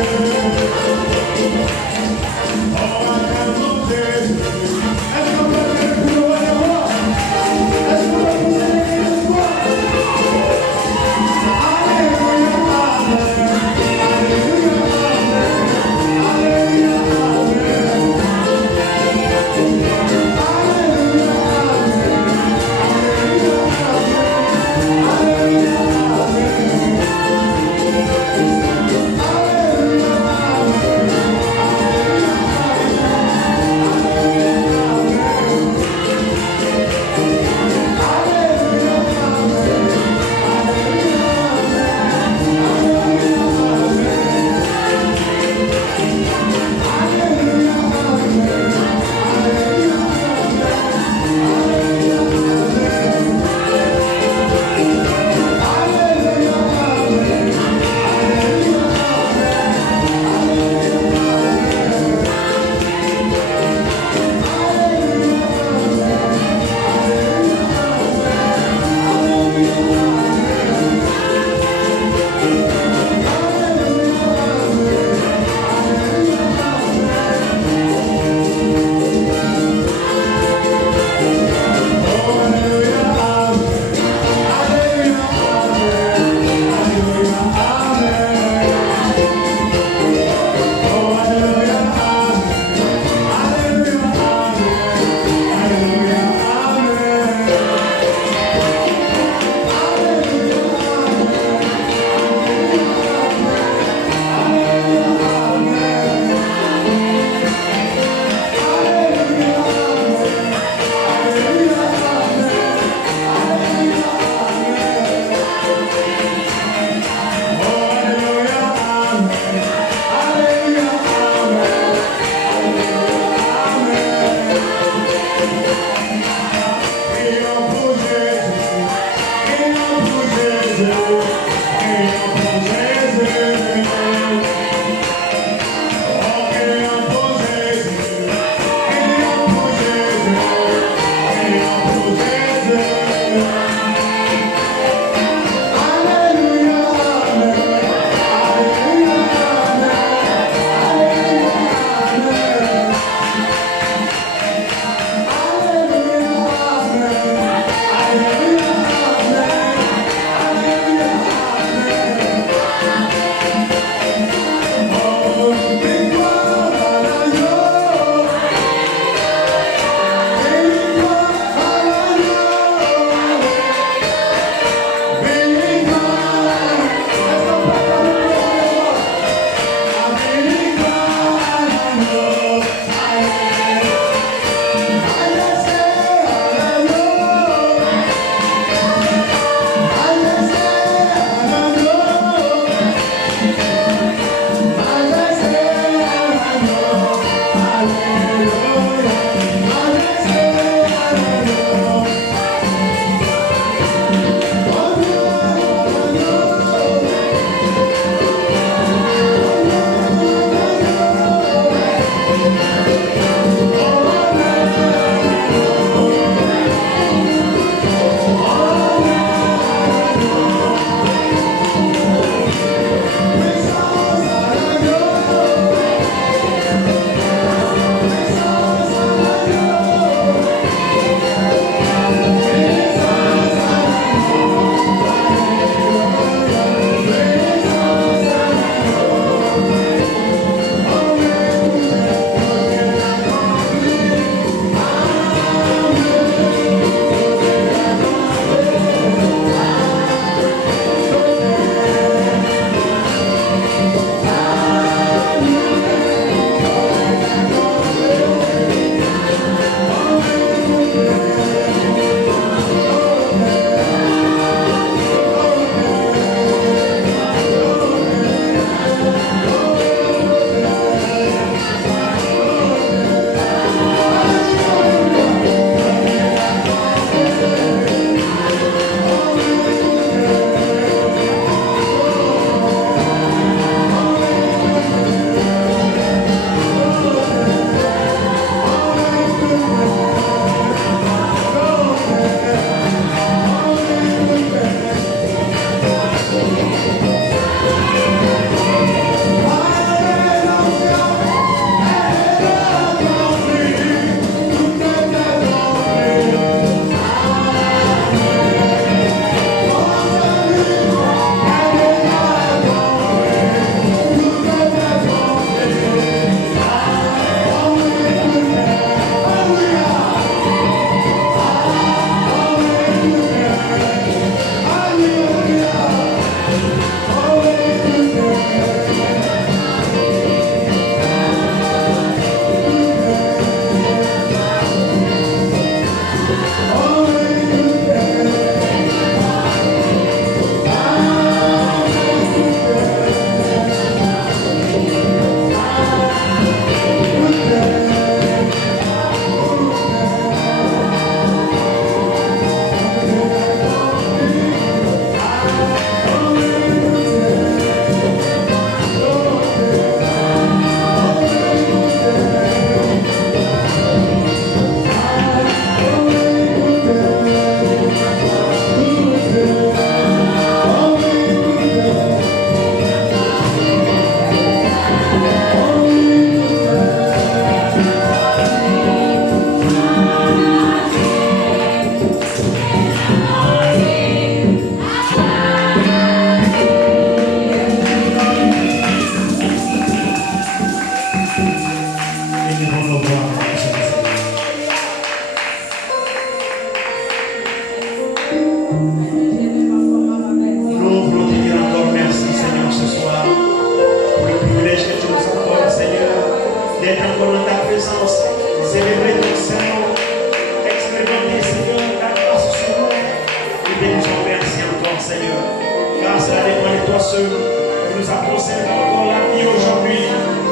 Hallelujah. concernant encore la vie aujourd'hui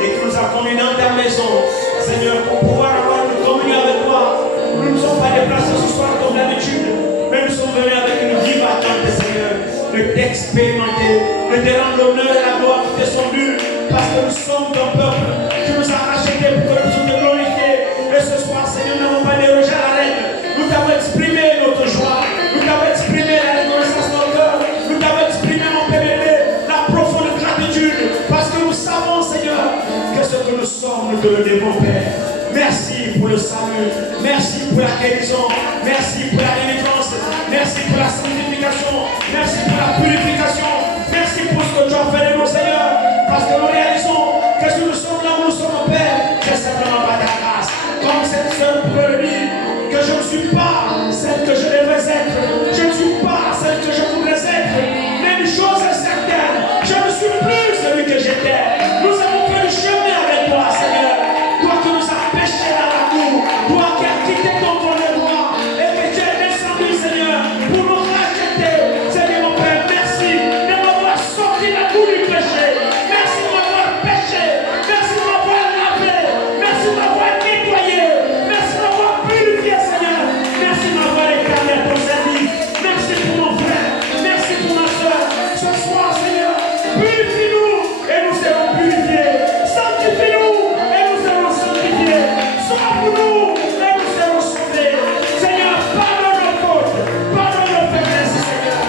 et qui nous a conduits dans ta maison, Seigneur, pour pouvoir avoir une communion avec toi. Nous ne sommes pas déplacés ce soir comme d'habitude, mais nous sommes venus avec une vive attente, Seigneur, de t'expérimenter, de te rendre l'honneur et la gloire qui te sont dues, parce que nous sommes ton peuple. Tu nous as rachetés pour que nous puissions te glorifier. Et ce soir, Seigneur, nous n'avons pas dérogé à la règle. Nous t'avons exprimé notre joie. Nous t'avons exprimé la reconnaissance de notre cœur. Nous t'avons exprimé, mon Père aimé, la profonde gratitude. Parce que nous savons, Seigneur, que ce que nous sommes, nous te le devons, Père. Merci pour le salut. Merci pour la guérison. Merci pour la délivrance. Merci pour la sanctification. Merci pour la purification. Merci pour ce que tu as fait de nous, Seigneur. Parce que nous réalisons que si nous sommes là où nous sommes, Père, c'est simplement pas ta grâce. Comme cette sœur pouvait le dire, que je ne suis pas celle que je devais être. Je ne suis pas celle que je voudrais être. Mais une chose est certaine, je ne suis plus celui que j'étais. Nous avons fait le chemin avec toi, Seigneur. Toi qui nous as péchés dans la cour. Toi qui as quitté ton trône de gloire. Et que tu es descendu, Seigneur, pour nous racheter. Seigneur, mon Père, merci de m'avoir sorti la cour du péché. Merci de m'avoir péché. Merci de m'avoir lavé. Merci de m'avoir nettoyé. Merci de m'avoir purifié, Seigneur. Merci de m'avoir éclairé à ton service. Merci pour mon frère. Merci pour ma soeur. Ce soir, Seigneur, purifie-nous et nous serons purifiés. Sanctifie-nous et nous serons sanctifiés. Sauve-nous et nous serons sauvés. Seigneur, pardonne nos fautes. Pardonne nos faiblesses, Seigneur.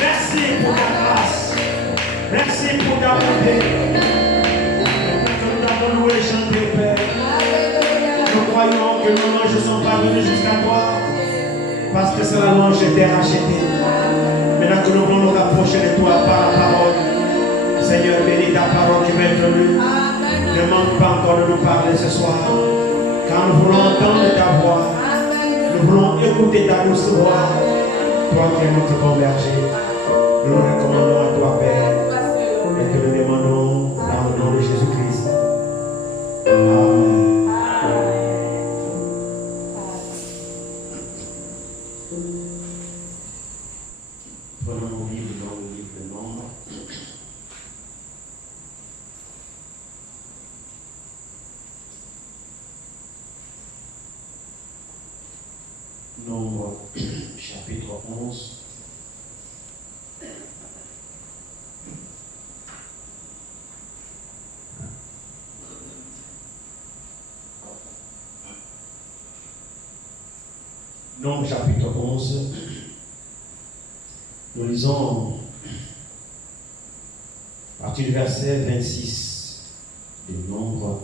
Merci pour ta grâce. Merci pour ta bonté. Nous t'avons loué et chanté, Père. Nous croyons que nos louanges ne sont pas venues jusqu'à toi parce que c'est la louange qui t'est rachetée. Maintenant que nous voulons nous rapprocher de toi par la parole, Seigneur, bénis ta parole qui va être lue. Ne manque pas encore de nous parler ce soir. Car nous voulons entendre ta voix. Nous voulons écouter ta douce voix. Toi qui es notre bon berger. Nous nous recommandons à toi, Père. Et que nous demandons dans le nom de Jésus-Christ. Amen. Prenons nos Bibles dans le livre de Nombre. Nombre chapitre 11. Nombre chapitre 11. Nous lisons à partir du verset 26 de Nombre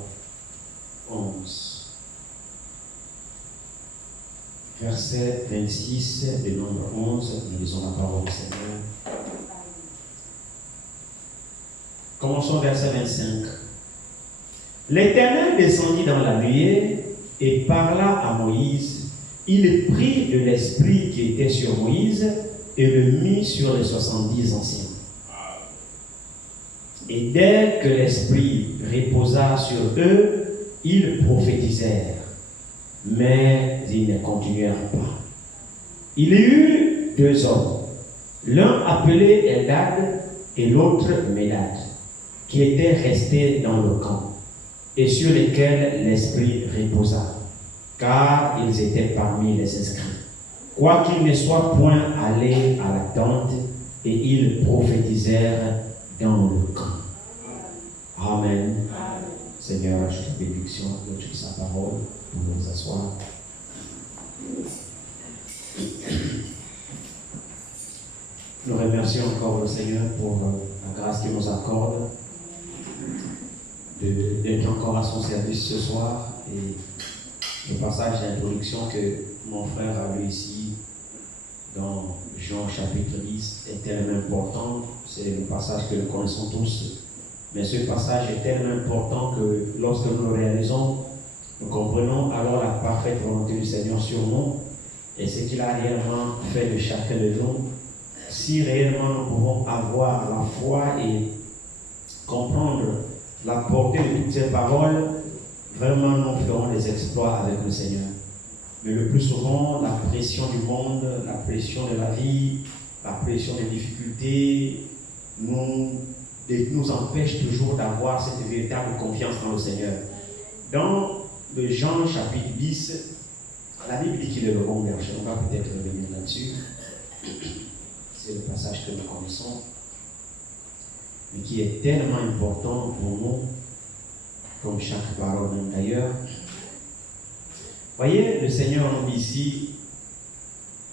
11. Verset 26 de Nombre 11, nous lisons la parole du Seigneur. Commençons verset 25. L'Éternel descendit dans la nuée et parla à Moïse. Il prit de l'esprit qui était sur Moïse et le mit sur les 70 anciens. Et dès que l'esprit reposa sur eux, ils prophétisèrent. Mais ils ne continuèrent pas. Il y eut deux hommes, l'un appelé Eldad et l'autre Médad, qui étaient restés dans le camp, et sur lesquels l'esprit reposa, car ils étaient parmi les inscrits. Quoiqu'ils ne soient point allés à la tente, et ils prophétisèrent dans le camp. Amen. Seigneur, ajoute la bénédiction de sa parole pour nous asseoir. Nous remercions encore le Seigneur pour la grâce qu'il nous accorde d'être encore à son service ce soir. Et le passage d'introduction que mon frère a lu ici dans Jean chapitre 10 est tellement important. C'est le passage que nous connaissons tous. Mais ce passage est tellement important que lorsque nous le réalisons, nous comprenons alors la parfaite volonté du Seigneur sur nous et ce qu'il a réellement fait de chacun de nous. Si réellement nous pouvons avoir la foi et comprendre la portée de toutes ces paroles, vraiment nous ferons des exploits avec le Seigneur. Mais le plus souvent, la pression du monde, la pression de la vie, la pression des difficultés nous nous empêche toujours d'avoir cette véritable confiance dans le Seigneur. Dans le Jean chapitre 10, la Bible dit qu'il est le bon berger. On va peut-être revenir là-dessus. C'est le passage que nous connaissons, mais qui est tellement important pour nous, comme chaque parole même d'ailleurs. Voyez, le Seigneur nous dit ici,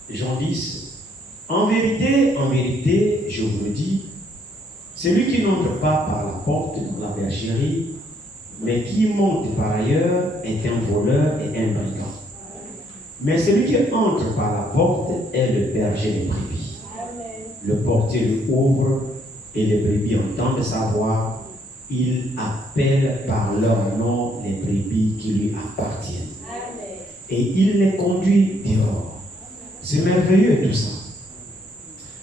Jean 10, en vérité, je vous le dis, celui qui n'entre pas par la porte dans la bergerie, mais qui monte par ailleurs, est un voleur et un brigand. Mais celui qui entre par la porte est le berger des brebis. Le portier lui ouvre et les brebis entendent sa voix. Il appelle par leur nom les brebis qui lui appartiennent. Et il les conduit dehors. C'est merveilleux tout ça.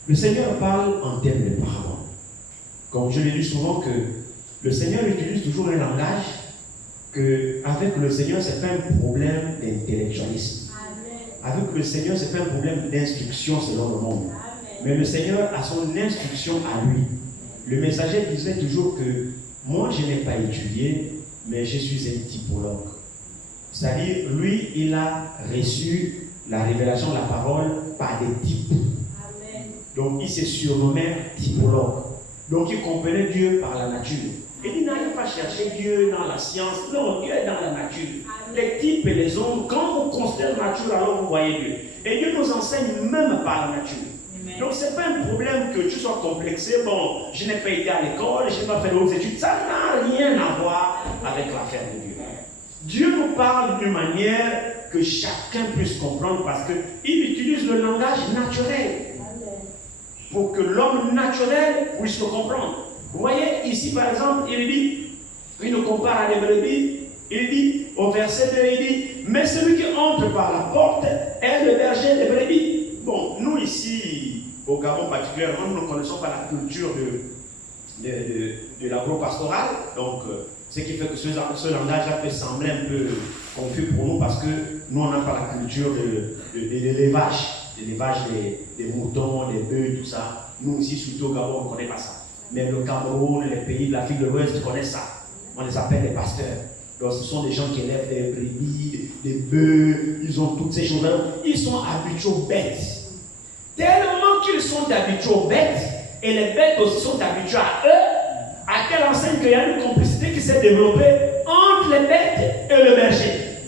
Le Seigneur parle en termes de parole. Comme je l'ai dit souvent, que le Seigneur utilise toujours un langage que, avec le Seigneur, ce n'est pas un problème d'intellectualisme. Avec le Seigneur, ce n'est pas un problème d'instruction selon le monde. Mais le Seigneur a son instruction à lui. Le messager disait toujours que moi, je n'ai pas étudié, mais je suis un typologue. C'est-à-dire, lui, il a reçu la révélation de la parole par des types. Donc, il s'est surnommé typologue. Donc, il comprenait Dieu par la nature. Il n'allez pas chercher Dieu dans la science. Non, Dieu est dans la nature. Les types et les hommes, quand vous considérez la nature, alors vous voyez Dieu. Et Dieu nous enseigne même par la nature. Donc, ce n'est pas un problème que tu sois complexé. Bon, je n'ai pas été à l'école, je n'ai pas fait d'autres études. Ça n'a rien à voir avec l'affaire de Dieu. Dieu nous parle d'une manière que chacun puisse comprendre parce qu'il utilise le langage naturel pour que l'homme naturel puisse le comprendre. Vous voyez, ici par exemple, il nous compare à les brebis. Il dit, au verset 2, il dit, mais celui qui entre par la porte est le berger des brebis. Bon, nous ici, au Gabon particulièrement, nous ne connaissons pas la culture de l'agro-pastoral. Donc, ce qui fait que ce langage-là peut sembler un peu confus pour nous parce que nous, on n'a pas la culture de l'élevage. L'élevage des moutons, des bœufs, tout ça. Nous ici, surtout au Gabon, on ne connaît pas ça. Mais le Cameroun, les pays de l'Afrique de l'Ouest connaissent ça. On les appelle des pasteurs. Donc, ce sont des gens qui élèvent des brebis, des bœufs, ils ont toutes ces choses-là. Ils sont habitués aux bêtes. Tellement qu'ils sont habitués aux bêtes, et les bêtes aussi sont habituées à eux, à telle enseigne qu'il y a une complicité qui s'est développée entre les bêtes et le berger,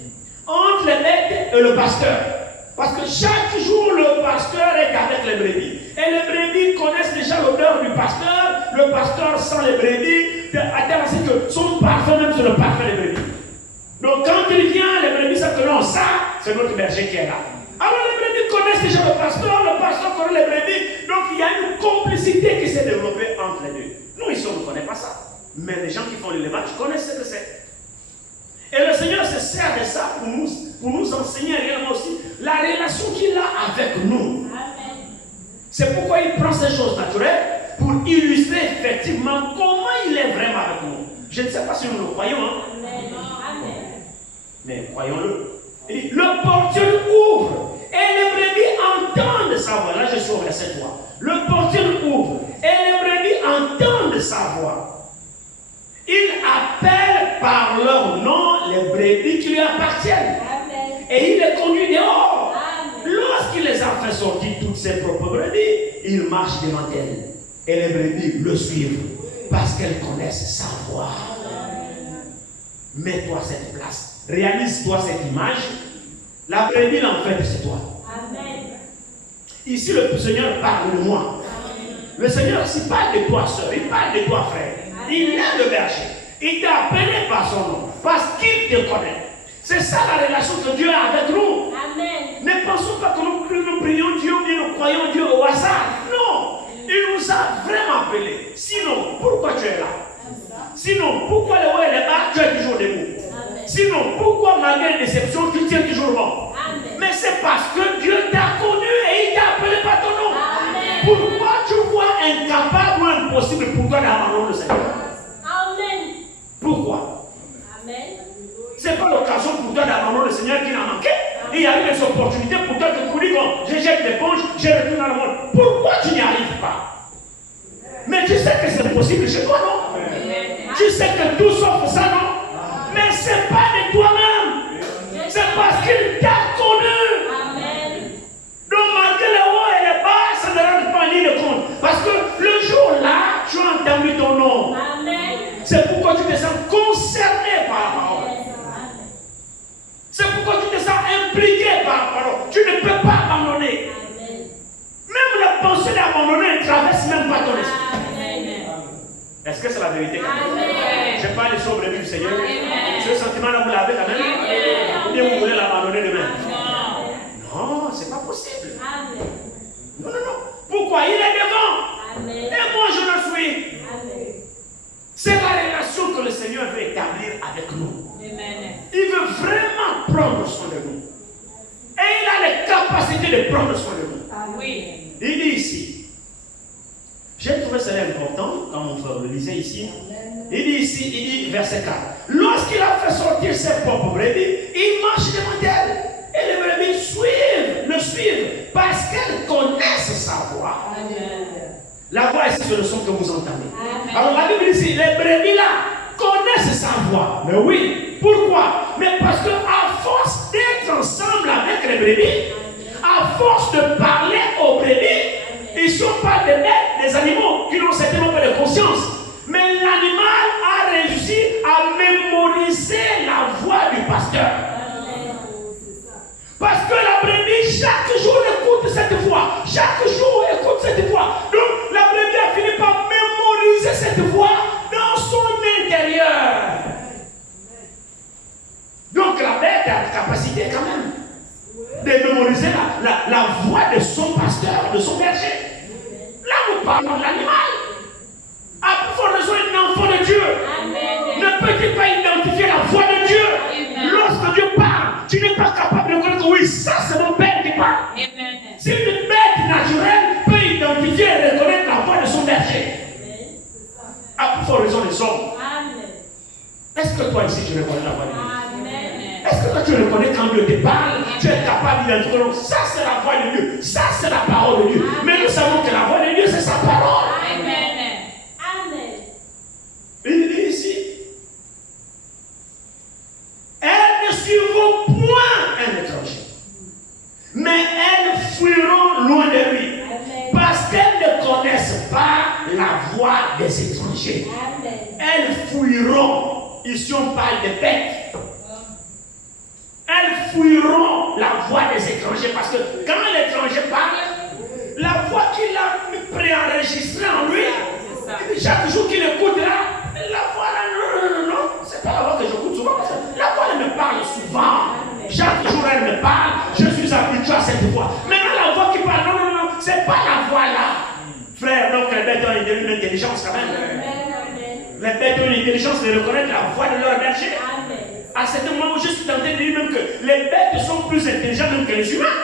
entre les bêtes et le pasteur. Parce que chaque jour, le pasteur est avec les brebis. Et les brebis connaissent déjà l'odeur du pasteur. Le pasteur sent les brebis, à telle enseigne que son parfum même c'est le parfum des brebis. Donc quand il vient, les brebis savent que non, ça, c'est notre berger qui est là. Alors les brebis connaissent déjà le pasteur connaît les brebis. Donc il y a une complicité qui s'est développée entre les deux. Nous ici, on ne connaît pas ça. Mais les gens qui font l'élevage connaissent ce que c'est. Et le Seigneur se sert de ça pour nous enseigner réellement aussi la relation qu'il a avec nous. C'est pourquoi il prend ces choses naturelles pour illustrer effectivement comment il est vraiment avec nous. Je ne sais pas si nous le croyons. Mais croyons-le. Le portier ouvre et les brebis entendent sa voix. Là, je suis au verset 3. Le portier ouvre et les brebis entendent sa voix. Il appelle par leur nom les brebis qui lui appartiennent. Amen. Et il les conduit dehors. Lorsqu'il les a fait sortir toutes ses propres brebis, il marche devant elles. Et les brebis le suivent parce qu'elles connaissent sa voix. Mets-toi à cette place. Réalise-toi cette image. La brebis, en fait, c'est toi. Amen. Ici, le Seigneur parle de moi. Amen. Le Seigneur ici parle de toi, sœur. Il parle de toi, frère. Amen. Il est le berger. Il t'a appelé par son nom. Parce qu'il te connaît. C'est ça la relation que Dieu a avec nous. Amen. Ne pensons pas que nous prions Dieu ou bien nous croyons Dieu au hasard. Non. Il nous a vraiment appelés. Sinon, pourquoi tu es là? Sinon, pourquoi le haut et le bas, tu es toujours debout? Amen. Sinon, pourquoi malgré les déceptions, tu tiens toujours bon? Amen. Mais c'est parce que Dieu t'a connu et il t'a appelé par ton nom. Amen. Pourquoi tu vois incapable ou impossible pour toi d'abandonner le Seigneur? Amen. Pourquoi? Amen. Ce n'est pas l'occasion pour toi d'abandonner le Seigneur qui n'a manqué. Il y a eu des opportunités pour toi de courir comme je jette l'éponge, je retourne dans le monde. Pourquoi tu n'y arrives pas? Mais tu sais que c'est possible chez toi. fait tout sauf ça, non? Mais ce n'est pas de toi-même. C'est parce qu'il t'a connu. Amen. Donc malgré les hauts et les bas, ça ne rentre pas en ligne de compte. Parce que le jour-là, tu as entendu ton nom. Amen. C'est pourquoi tu te sens concerné par la parole. C'est pourquoi tu te sens impliqué par la parole. Tu ne peux pas abandonner. Amen. Même la pensée d'abandonner ne traverse même pas ton esprit. Amen. Est-ce que c'est la vérité? Amen. Je parle sur le du Seigneur. Amen. Ce sentiment-là, vous l'avez quand même? Amen. Ou bien vous voulez l'abandonner demain? Non. Non, c'est pas possible. Amen. Non, non, non. Pourquoi? Il est devant. Amen. Et moi, je le suis. Amen. C'est la relation que le Seigneur veut établir avec nous. Amen. Il veut vraiment prendre soin de nous. Et il a les capacités de prendre soin de nous. Oui. Il dit ici, j'ai trouvé cela important, quand mon frère le lisait ici. Il dit ici, il dit, verset 4. Lorsqu'il a fait sortir ses propres brebis, il marche devant elle. Et les brebis le suivent, parce qu'elles connaissent sa voix. Amen. La voix ici, c'est le son que vous entendez. Amen. Alors la Bible dit, les brebis là connaissent sa voix. Mais oui, pourquoi? Mais parce qu'à force d'être ensemble avec les brebis, à force de parler aux brebis, ils ne sont pas des bêtes, des animaux qui n'ont certainement pas de conscience. Mais l'animal a réussi à mémoriser la voix du pasteur. Parce que la brebis, chaque jour, écoute cette voix. Chaque jour, écoute cette voix. Donc, la brebis a fini par mémoriser cette voix dans son intérieur. Donc, la bête a la capacité quand même de mémoriser la voix de son pasteur, de son berger. Là, nous parlons de l'animal. À plus forte raison, un enfant de Dieu ne peut-il pas identifier la voix de Dieu? Amen. Lorsque Dieu parle, tu n'es pas capable de reconnaître, oui, ça c'est mon père qui parle. Amen. Si une bête naturelle peut identifier et reconnaître la voix de son berger, à plus forte raison des hommes. Amen. Est-ce que toi ici tu reconnais la voix de Dieu? Amen. Est-ce que toi tu reconnais quand Dieu te parle? Tu es capable d'identifier, ça c'est la voix de Dieu, ça c'est la parole de Dieu. Mais nous savons que la voix de Dieu c'est sa parole. Amen. Il dit ici, elles ne suivront point un étranger, mais elles fuiront loin de lui, parce qu'elles ne connaissent pas la voix des étrangers. Elles fuiront. Ici on parle de bêtes. Elles fuiront la voix des étrangers, parce que quand l'étranger parle, la voix qu'il a préenregistrée en lui, chaque jour qu'il écoute là, la voix là, non, c'est pas la voix que j'écoute souvent, parce que la voix elle me parle souvent. Chaque jour elle me parle, je suis habitué à cette voix. Maintenant la voix qui parle, non, c'est pas la voix là. Frère, donc les bêtes ont une intelligence quand même. Les bêtes ont une intelligence de reconnaître la voix de leur berger. À ce moment où je suis tenté de dire même que les bêtes sont plus intelligentes même que les humains.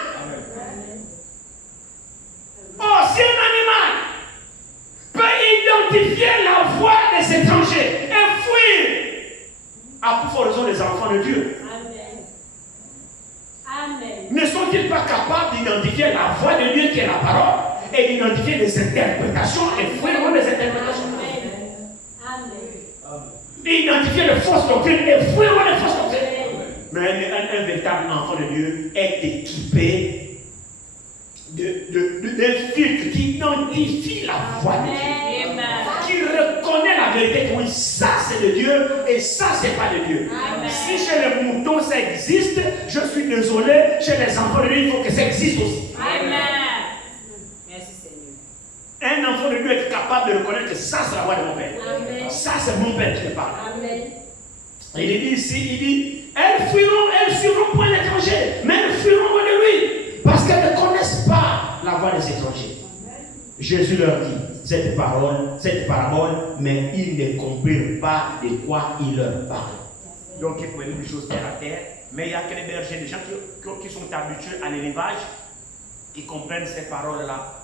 Oh, si un animal peut identifier la voix des étrangers et fuir, à plus forte raison des enfants de Dieu, ne sont-ils pas capables d'identifier la voix de Dieu qui est la parole et d'identifier des interprétations et fuir loin des interprétations? D'identifier les fausses doctrines et fuir loin les fausses doctrines. Mais un véritable enfant de Dieu est équipé d'un filtre qui identifie la voix de Dieu, qui reconnaît la vérité que oui, ça c'est de Dieu et ça c'est pas de Dieu. Amen. Si chez les moutons ça existe, je suis désolé, chez les enfants de Dieu il faut que ça existe aussi. Amen. Merci Seigneur. Un enfant de Dieu est capable de reconnaître que ça c'est la voix de mon père. Amen. Ça c'est mon père qui me parle. Amen. Et il dit ici, il dit, elles suivront point l'étranger, mais elles fuiront loin de lui, parce qu'elles ne connaissent pas la voix des étrangers. Jésus leur dit cette parabole, mais ils ne comprirent pas de quoi il leur parle. Donc il faut une chose terre à terre, mais il y a que les bergers, des gens qui sont habitués à l'élevage, qui comprennent ces paroles-là.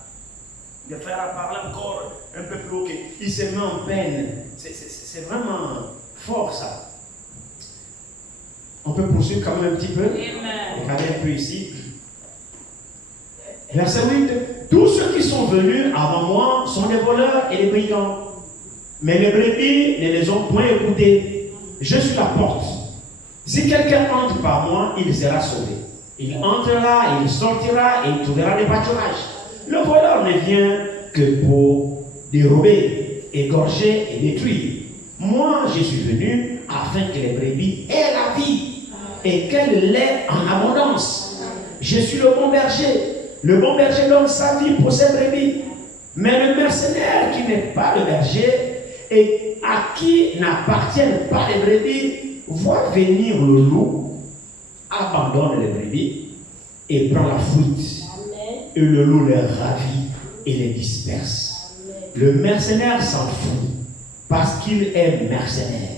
De faire la parole encore un peu plus haut, il se met en peine. C'est vraiment fort ça. On peut poursuivre quand même un petit peu. Regardez un peu ici. Verset 8. Tous ceux qui sont venus avant moi sont des voleurs et des brigands. Mais les brebis ne les ont point écoutées. Je suis la porte. Si quelqu'un entre par moi, il sera sauvé. Il entrera, il sortira et il trouvera des pâturages. Le voleur ne vient que pour dérober, égorger et détruire. Moi, je suis venu afin que les brebis aient la vie et qu'elles l'aient en abondance. Je suis le bon berger. Le bon berger donne sa vie pour ses brebis. Mais le mercenaire qui n'est pas le berger et à qui n'appartiennent pas les brebis voit venir le loup, abandonne les brebis et prend la fuite. Et le loup les ravit et les disperse. Le mercenaire s'en fout parce qu'il est mercenaire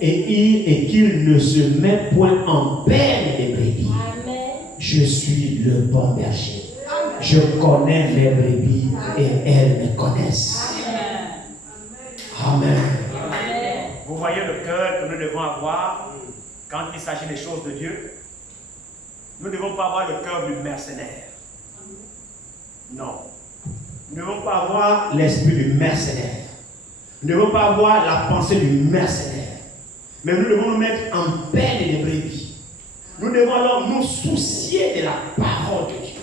et qu'il ne se met point en peine des brebis. Je suis le bon berger. Je connais les brebis et elles me connaissent. Amen. Vous voyez le cœur que nous devons avoir quand il s'agit des choses de Dieu. Nous ne devons pas avoir le cœur du mercenaire. Non. Nous ne devons pas avoir l'esprit du mercenaire. Nous ne devons pas avoir la pensée du mercenaire. Mais nous devons nous mettre en peine des brebis. Nous devons alors nous soucier de la parole de Dieu.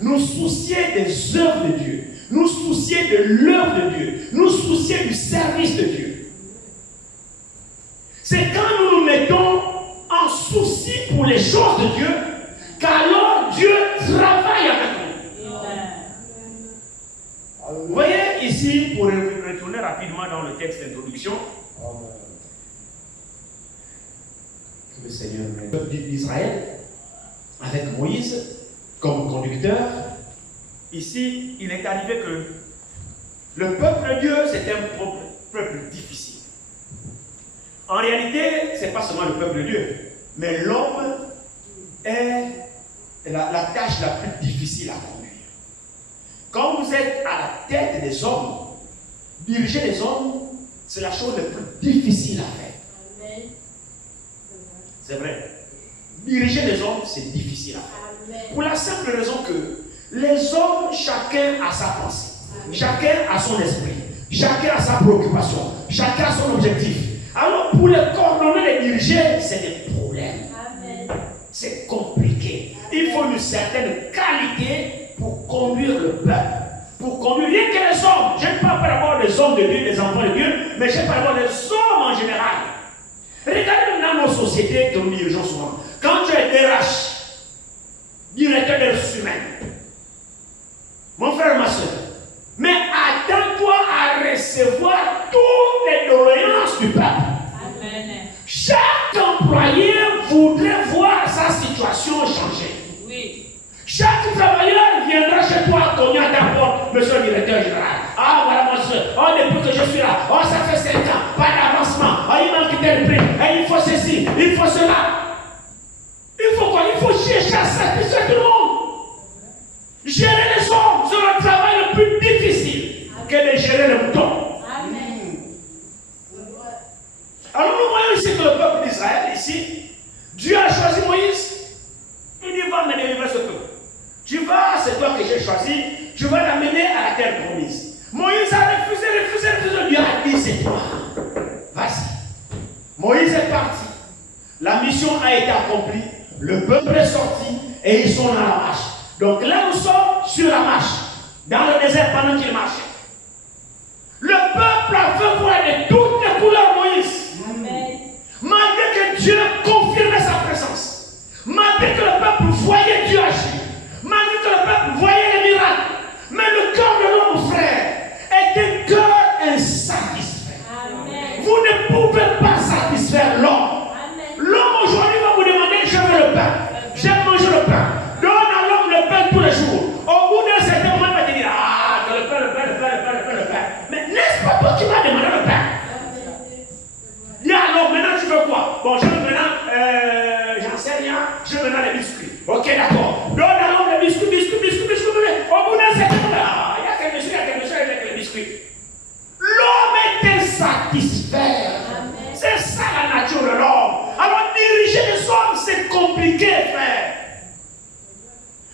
Nous soucier des œuvres de Dieu. Nous soucier de l'œuvre de Dieu. Nous soucier du service de Dieu. C'est quand nous nous mettons en souci pour les choses de Dieu qu'alors Dieu travaille avec nous. Vous voyez ici, Pour retourner rapidement dans le texte d'introduction, le Seigneur, le peuple d'Israël, avec Moïse comme conducteur, ici, il est arrivé que le peuple de Dieu, c'est un peuple difficile. en réalité, ce n'est pas seulement le peuple de Dieu, mais l'homme est la tâche la plus difficile à conduire. Quand vous êtes à la tête des hommes, diriger les hommes, c'est la chose la plus difficile à faire. C'est vrai. Diriger les hommes, c'est difficile à faire. Pour la simple raison que les hommes, chacun a sa pensée, chacun a son esprit, chacun a sa préoccupation, chacun a son objectif. Alors pour les coordonner, les diriger, c'est des problèmes. C'est compliqué. Il faut une certaine qualité pour conduire le peuple. Pour conduire rien que les hommes. Je ne parle pas d'abord des hommes de Dieu, des enfants de Dieu, mais je parle d'abord des hommes en général. Regardez dans nos sociétés que nous dirigeons souvent. Quand tu es DRH, directeur des ressources humaines, mon frère et ma soeur, mais attends-toi à recevoir toutes les doléances du peuple. Chaque employé voudrait voir sa situation changer. Oui. Chaque travailleur viendra chez toi cogner à ta porte, monsieur le directeur général. Ah, voilà ma soeur. Oh, depuis que je suis là, oh, ça fait 5 ans, pas d'avancement. Oh, il manque tel prix. Il faut ceci, il faut cela. Il faut quoi? Il faut chercher à satisfaire tout le monde. Gérer les hommes, c'est le travail le plus difficile que de gérer les moutons. Alors nous voyons ici que le peuple d'Israël, ici, Dieu a choisi Moïse. Il dit, va me délivrer ce peuple. Tu vas, c'est toi que j'ai choisi, tu vas l'amener à la terre promise. Moïse a refusé. Dieu a dit, c'est toi. Vas-y. Moïse est parti. La mission a été accomplie. Le peuple est sorti et ils sont dans la marche. Donc là, nous sommes sur la marche, dans le désert pendant qu'ils marchaient. Le peuple a fait voir de toutes les couleurs Moïse. Malgré que Dieu confirmait sa présence, malgré que le peuple voyait Dieu agir, malgré que le peuple voyait les miracles, mais le cœur de l'homme, frère, est un cœur insatisfait. Vous ne pouvez pas satisfaire l'homme. L'homme aujourd'hui va vous demander, je veux le pain, j'aime manger le pain. Donne à l'homme le pain tous les jours. Au bout d'un certain moment, il va te dire, ah, le pain. Mais n'est-ce pas toi qui vas demander le pain? Dis alors, maintenant tu veux quoi? Bon, je veux maintenant, j'en sais rien, je veux maintenant les biscuits. Ok, d'accord. Donne alors les biscuits. Au bout d'un certain moment, il y a quel monsieur avec les biscuits. L'homme est insatisfait. C'est ça la nature de l'homme. Alors diriger les hommes, c'est compliqué, frère.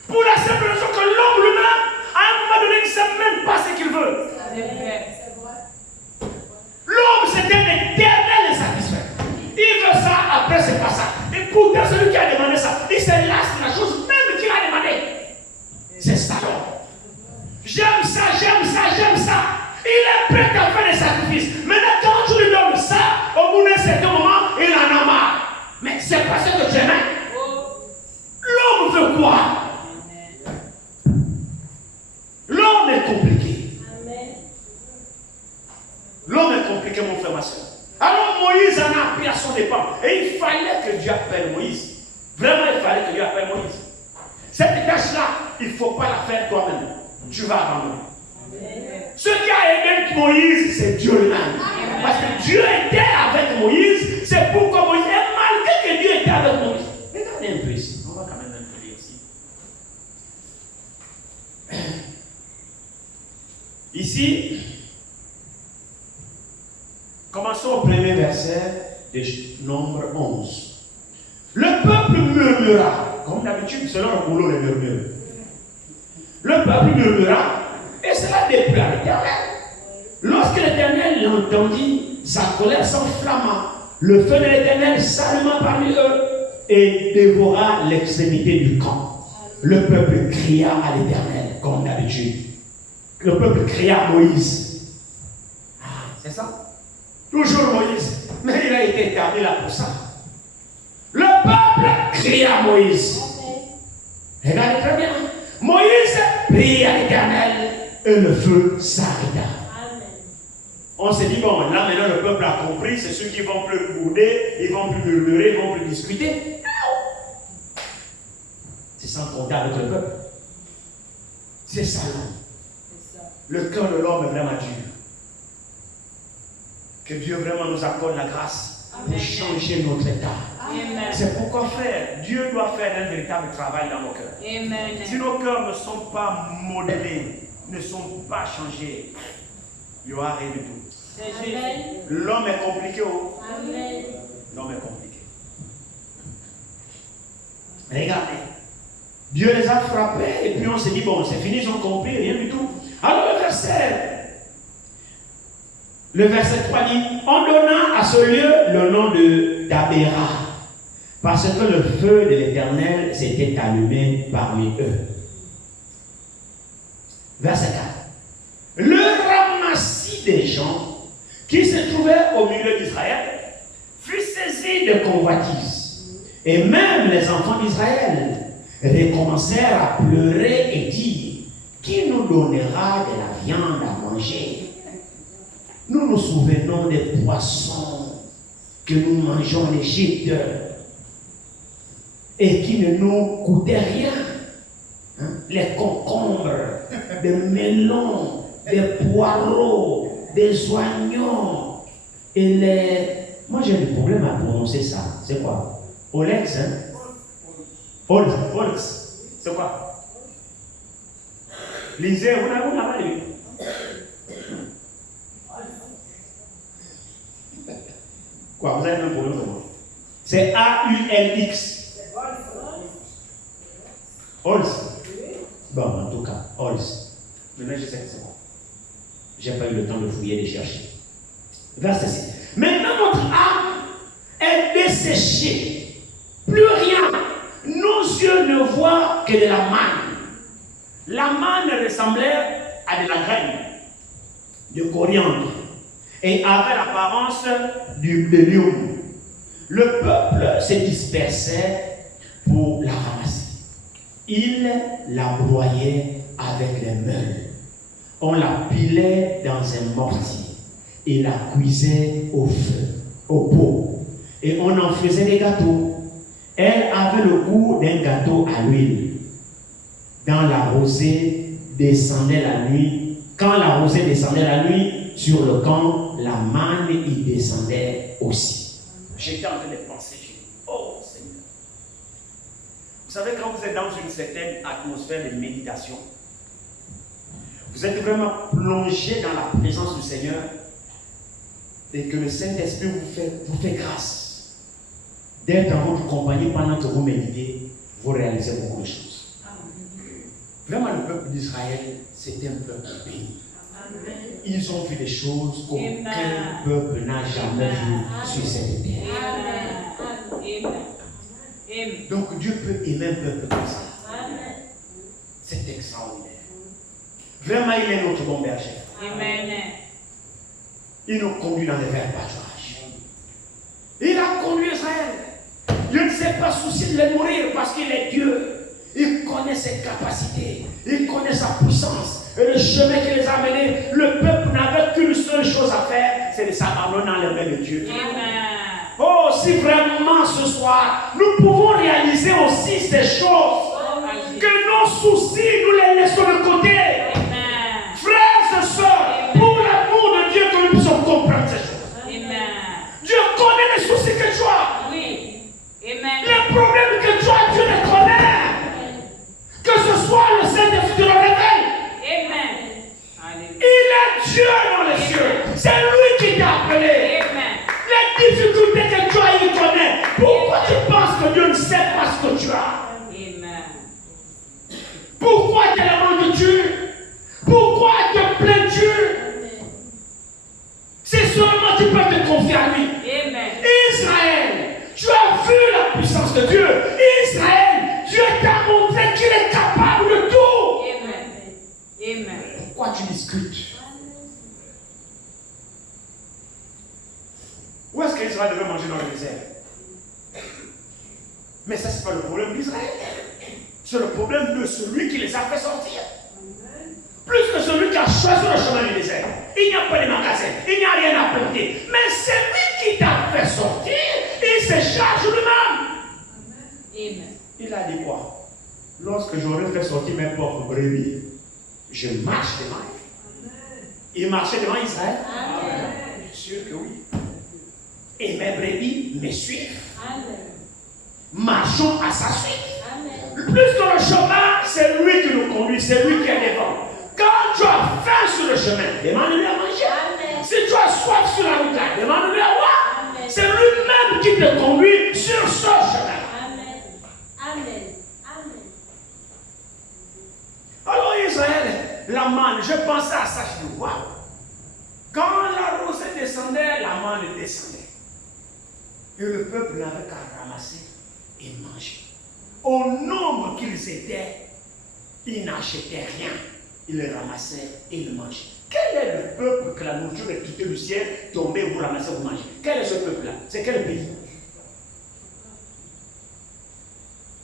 Pour la simple raison que l'homme lui-même, à un moment donné, il ne sait même pas ce qu'il veut. Moïse en a appris à son dépens. Et il fallait que Dieu appelle Moïse. Vraiment, il fallait que Dieu appelle Moïse. Cette tâche-là, il ne faut pas la faire toi-même. Tu vas abandonner. Ce qui a aidé Moïse, c'est Dieu lui-même. Parce que Dieu était avec Moïse. C'est pourquoi Moïse, et malgré que Dieu était avec Moïse. Regardez un peu ici. On va quand même un peu lire ici. Ici, commençons au premier verset de Nombre 11. Le peuple murmura, comme d'habitude, selon le boulot, le murmure. Le peuple murmura, et cela déplut à l'Éternel. Lorsque l'Éternel l'entendit, sa colère s'enflamma. Le feu de l'Éternel s'alluma parmi eux et dévora l'extrémité du camp. Le peuple cria à l'Éternel, comme d'habitude. Le peuple cria à Moïse. Ah, c'est ça? Toujours Moïse. Mais il a été établi là pour ça. Le peuple cria à Moïse. Regardez très bien. Moïse prie à l'Éternel et le feu s'arrêta. On s'est dit, bon, là maintenant le peuple a compris, c'est ceux qui ne vont plus bouder, ils ne vont plus murmurer, ils ne vont plus discuter. C'est sans compter avec le peuple. C'est ça. Le cœur de l'homme est vraiment dur. Que Dieu vraiment nous accorde la grâce pour changer notre état. C'est pourquoi, frère, Dieu doit faire un véritable travail dans nos cœurs. Amen. Si nos cœurs ne sont pas modélés, ne sont pas changés, il n'y aura rien du tout. L'homme est compliqué. Oh. L'homme est compliqué. Regardez. Dieu les a frappés et puis on s'est dit, bon, c'est fini, ils ont compris, rien du tout. Alors le verset 3 dit, on donna à ce lieu le nom de Dabéra, parce que le feu de l'Éternel s'était allumé parmi eux. Verset 4. Le ramassis des gens qui se trouvaient au milieu d'Israël fut saisi de convoitise. Et même les enfants d'Israël recommencèrent à pleurer et dire, qui nous donnera de la viande à manger? Nous nous souvenons des poissons que nous mangeons en Égypte et qui ne nous coûtaient rien. Hein? Les concombres, des melons, des poireaux, des oignons et les... Moi j'ai du problème à prononcer ça. C'est quoi? Olex, hein? Olex. C'est quoi? Lisez, vous n'avez pas lu. Quoi, vous avez un problème pour moi? C'est A-U-L-X. Ols. Bon, en tout cas, Ols. Maintenant, je sais que c'est bon. Je n'ai pas eu le temps de fouiller et de chercher. Verset 6. Maintenant, notre âme est desséchée. Plus rien. Nos yeux ne voient que de la manne. La manne ressemblait à de la graine de coriandre et avait l'apparence de lion. Le peuple se dispersait pour la ramasser. Il la broyait avec les meules. On la pilait dans un mortier et la cuisait au feu, au pot. Et on en faisait des gâteaux. Elle avait le goût d'un gâteau à l'huile. Dans la rosée descendait la nuit. Quand la rosée descendait la nuit sur le camp, la manne y descendait aussi. J'étais en train de penser, j'ai dit, oh Seigneur. Vous savez, quand vous êtes dans une certaine atmosphère de méditation, vous êtes vraiment plongé dans la présence du Seigneur et que le Saint-Esprit vous fait grâce d'être en votre compagnie pendant que vous méditez, vous réalisez beaucoup de choses. Vraiment, le peuple d'Israël, c'était un peuple béni. Ils ont vu des choses qu'aucun peuple n'a jamais vues sur cette terre. Donc Dieu peut aimer un peuple comme ça. C'est extraordinaire. Vraiment, il est notre bon berger. Il nous conduit dans les verts pâturages. Il a conduit Israël. Dieu ne s'est pas soucié de les mourir parce qu'il est Dieu. Il connaît ses capacités, il connaît sa puissance et le chemin qui les a menés. Le peuple n'avait qu'une seule chose à faire, c'est de s'abandonner dans les mains de Dieu. Amen. aussi vraiment ce soir, nous pouvons réaliser aussi ces choses. Que nos soucis, nous les laissons de côté. Amen. Frères et sœurs, pour l'amour de Dieu, que nous puissions comprendre ces choses. Amen. Dieu connaît les soucis que tu as. Oui. Amen. Les problèmes que tu as, Dieu les connaît. Que ce soit le Saint-Esprit te le révèle. Amen. Alléluia. Il est Dieu dans les cieux. C'est lui qui t'a appelé. Amen. Les difficultés que tu as, il connaît. Pourquoi tu penses que Dieu ne sait pas ce que tu as? Amen. Pourquoi tu es l'amour de Dieu? Pourquoi te plains-tu? C'est seulement tu peux te confier à lui. Amen. Israël, tu as vu la puissance de Dieu. Israël, Dieu t'a montré qu'il est capable de tout. Amen. Amen. Pourquoi tu discutes? Où est-ce qu'Israël devait manger dans le désert? Mais ça, ce n'est pas le problème d'Israël. C'est le problème de celui qui les a fait sortir. Plus que celui qui a choisi le chemin du désert. Il n'y a pas de magasin, il n'y a rien à planter. Mais c'est lui qui t'a fait sortir. Il se charge lui-même. Amen. Il a dit quoi? Lorsque j'aurais fait sortir mes propres brebis, je marche devant eux. Il marchait devant Israël? Amen. Bien sûr que oui. Et mes brebis me suivent. Amen. Marchons à sa suite. Amen. Plus que le chemin, c'est lui qui nous conduit, c'est lui qui est devant. Quand tu as faim sur le chemin, demande-lui à manger. Amen. Si tu as soif sur la route, demande-lui à boire. Amen. C'est lui-même qui te conduit sur ce chemin. Amen. Amen. Amen. Alors Israël, la manne, je pensais à ça, je dis waouh. Quand la rosée descendait, la manne descendait. Et le peuple n'avait qu'à ramasser et manger. Au nombre qu'ils étaient, ils n'achetaient rien. Ils le ramassaient et ils le mangeaient. Quel est le peuple que la nourriture est quittée du ciel, tombée, vous ramassez, vous mangez? Quel est ce peuple-là? C'est quel pays?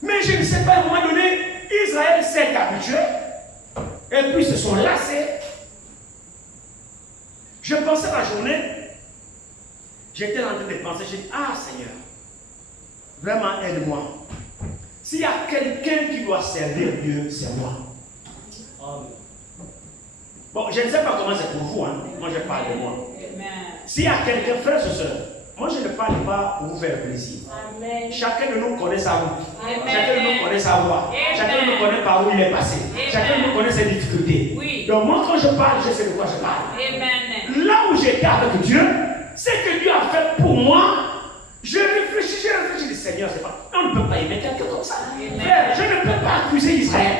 Mais je ne sais pas, à un moment donné, Israël s'est habitué et puis se sont lassés. Je pensais la journée, j'étais en train de penser, j'ai dit, ah Seigneur, vraiment aide-moi. S'il y a quelqu'un qui doit servir Dieu, c'est moi. Bon, je ne sais pas comment c'est pour vous, hein. Moi je parle de moi. Amen. S'il y a quelqu'un, frère ou soeur, moi je ne parle pas pour vous faire plaisir. Amen. Chacun de nous connaît sa route. Amen. Chacun de nous connaît sa voie. Amen. Chacun de nous connaît par où il est passé. Amen. Chacun de nous connaît ses difficultés. Oui. Donc moi quand je parle, je sais de quoi je parle. Amen. Là où j'étais avec Dieu, ce que Dieu a fait pour moi, je réfléchis, je dis Seigneur, c'est pas. On ne peut pas aimer quelqu'un comme ça. Amen. Frère, je ne peux pas accuser Israël.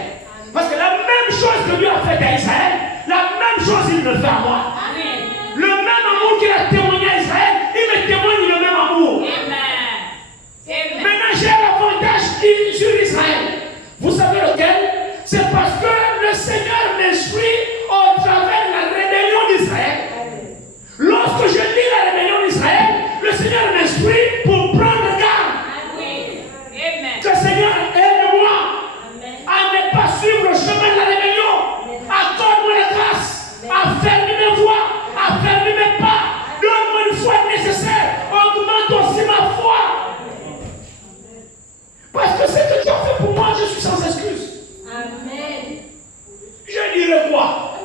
Parce que la même chose que Dieu a fait à Israël, la même chose il me fait à moi. Amen. Le même amour qu'il a témoigné à Israël, il me témoigne le même amour. Amen. Amen. Maintenant, j'ai l'avantage sur Israël. Vous savez lequel? C'est parce que le Seigneur m'instruit au travers de la rébellion d'Israël. Lorsque je lis la rébellion d'Israël, le Seigneur m'instruit pour prendre garde. Oui. Amen. Que Seigneur aide-moi Amen. à ne pas suivre le chemin de la rébellion. Accorde-moi la grâce à fermer mes voies, à fermer mes pas. Donne-moi une foi nécessaire. Augmente aussi ma foi. Parce que ce que tu as fait pour moi, je suis sans excuse. Amen. Je dirais quoi?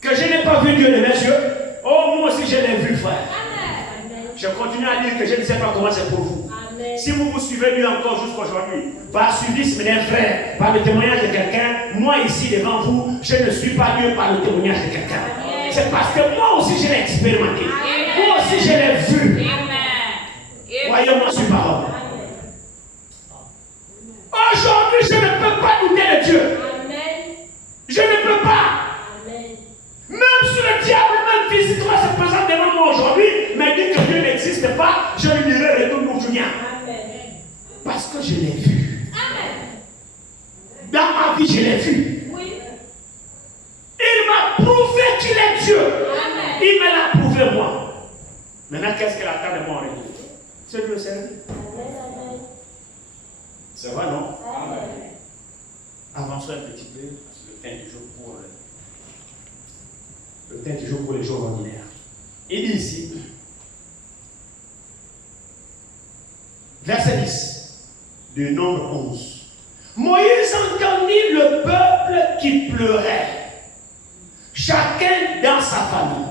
Que je n'ai pas vu Dieu de mes yeux. Oh, moi aussi je l'ai vu, frère. Amen. Je continue à dire que je ne sais pas comment c'est pour vous. Amen. Si vous vous suivez lui encore jusqu'aujourd'hui, par suivisme d'un frère, par le témoignage de quelqu'un, moi ici devant vous, je ne suis pas Dieu par le témoignage de quelqu'un. Amen. C'est parce que moi aussi je l'ai expérimenté. Amen. Moi aussi je l'ai vu. Amen. Voyez-moi sur parole. Amen. Aujourd'hui, je ne peux pas douter de Dieu. Amen. Je ne peux pas. Amen. Même si le diable, même physiquement, se présente devant moi aujourd'hui, mais dit que Dieu n'existe pas, je lui dirai retourne où tu viens. Amen. Parce que je l'ai vu. Amen. Dans ma vie, je l'ai vu. Oui. Il m'a prouvé qu'il est Dieu. Amen. Il me l'a prouvé moi. Maintenant, qu'est-ce qu'elle attend de moi en retour? C'est de le servir. Amen. Ça va, non? Amen. Avançons un petit peu, parce que le temps est toujours pour les jours ordinaires. Il dit ici, Verset 10 de Nombre 11. Moïse entendit le peuple qui pleurait, chacun dans sa famille,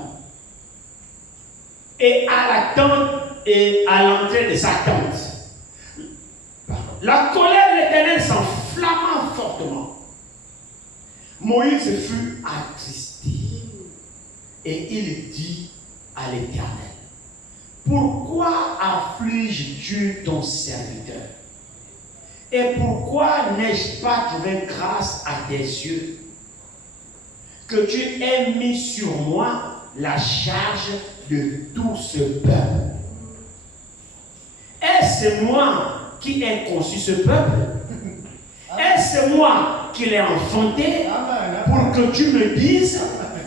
et à la tente et à l'entrée de sa tente. La colère de l'Éternel s'enflamma fortement. Moïse fut attristé et il dit à l'Éternel, pourquoi affliges-tu ton serviteur? Et pourquoi n'ai-je pas trouvé grâce à tes yeux que tu aies mis sur moi la charge de tout ce peuple? Est-ce moi qui ai conçu ce peuple? Est-ce moi qui l'ai enfanté pour que tu me dises,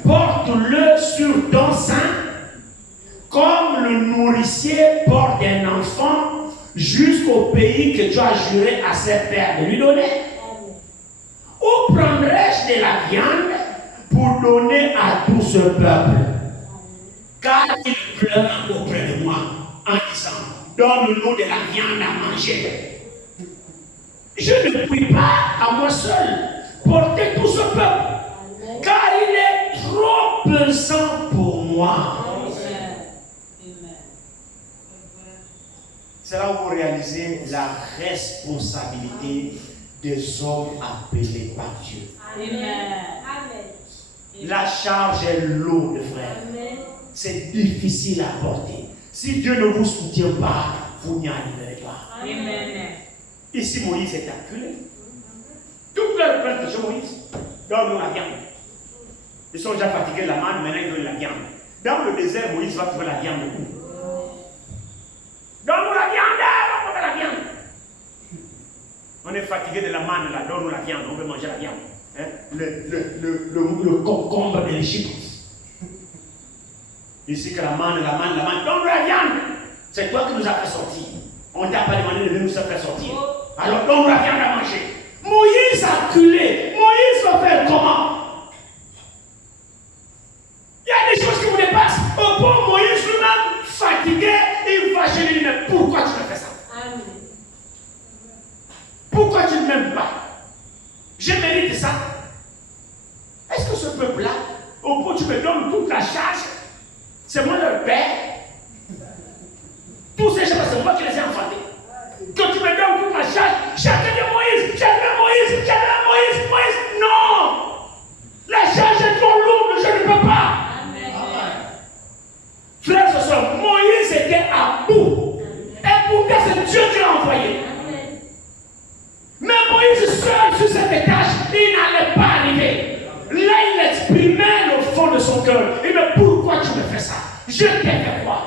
porte-le sur ton sein, comme le nourricier porte un enfant jusqu'au pays que tu as juré à ses pères de lui donner? Où prendrai-je de la viande pour donner à tout ce peuple? Car il pleure auprès de moi en disant, donne-nous de la viande à manger. Je ne puis pas à moi seul porter tout ce peuple, car il est trop pesant pour moi. C'est là où vous réalisez la responsabilité des hommes appelés par Dieu. Amen. La charge est lourde, frère. C'est difficile à porter. Si Dieu ne vous soutient pas, vous n'y arriverez pas. Amen. Ici, Moïse est acculé. Toute leur plainte chez Moïse, donne-nous la viande. Ils sont déjà fatigués de la manne, maintenant ils veulent la viande. Dans le désert, Moïse va trouver la viande où? Donne-nous la viande, donne-nous la viande. On est fatigué de la manne là, donne-nous la viande, on veut manger la viande. Hein? Le concombre de l'Égypte. Ici que la manne, donne-nous la viande. C'est toi qui nous as fait sortir. On ne t'a pas demandé de nous faire sortir. Alors donne-nous la viande à manger. Moïse acculé. Moïse va faire comment? Il y a des choses qui vous dépassent. Au bon Moïse lui-même, fatigué, il va chez lui, mais pourquoi tu me fais ça? Amen. Pourquoi tu ne m'aimes pas? Je mérite ça. Est-ce que ce peuple-là, au point où tu me donnes toute la charge, c'est moi leur père? Tous ces gens, c'est moi qui les ai enfantés. Que tu me donnes toute la charge, chacun de Moïse, Moïse. Non! La charge est trop lourde, je ne peux pas. Frères et sœurs, Moïse était à bout. Et pourtant, c'est Dieu qui l'a envoyé. Mais Moïse seul sur cet étage, il n'allait pas arriver. Là, il exprimait le fond de son cœur. Il me dit, pourquoi tu me fais ça? Je t'ai fait quoi?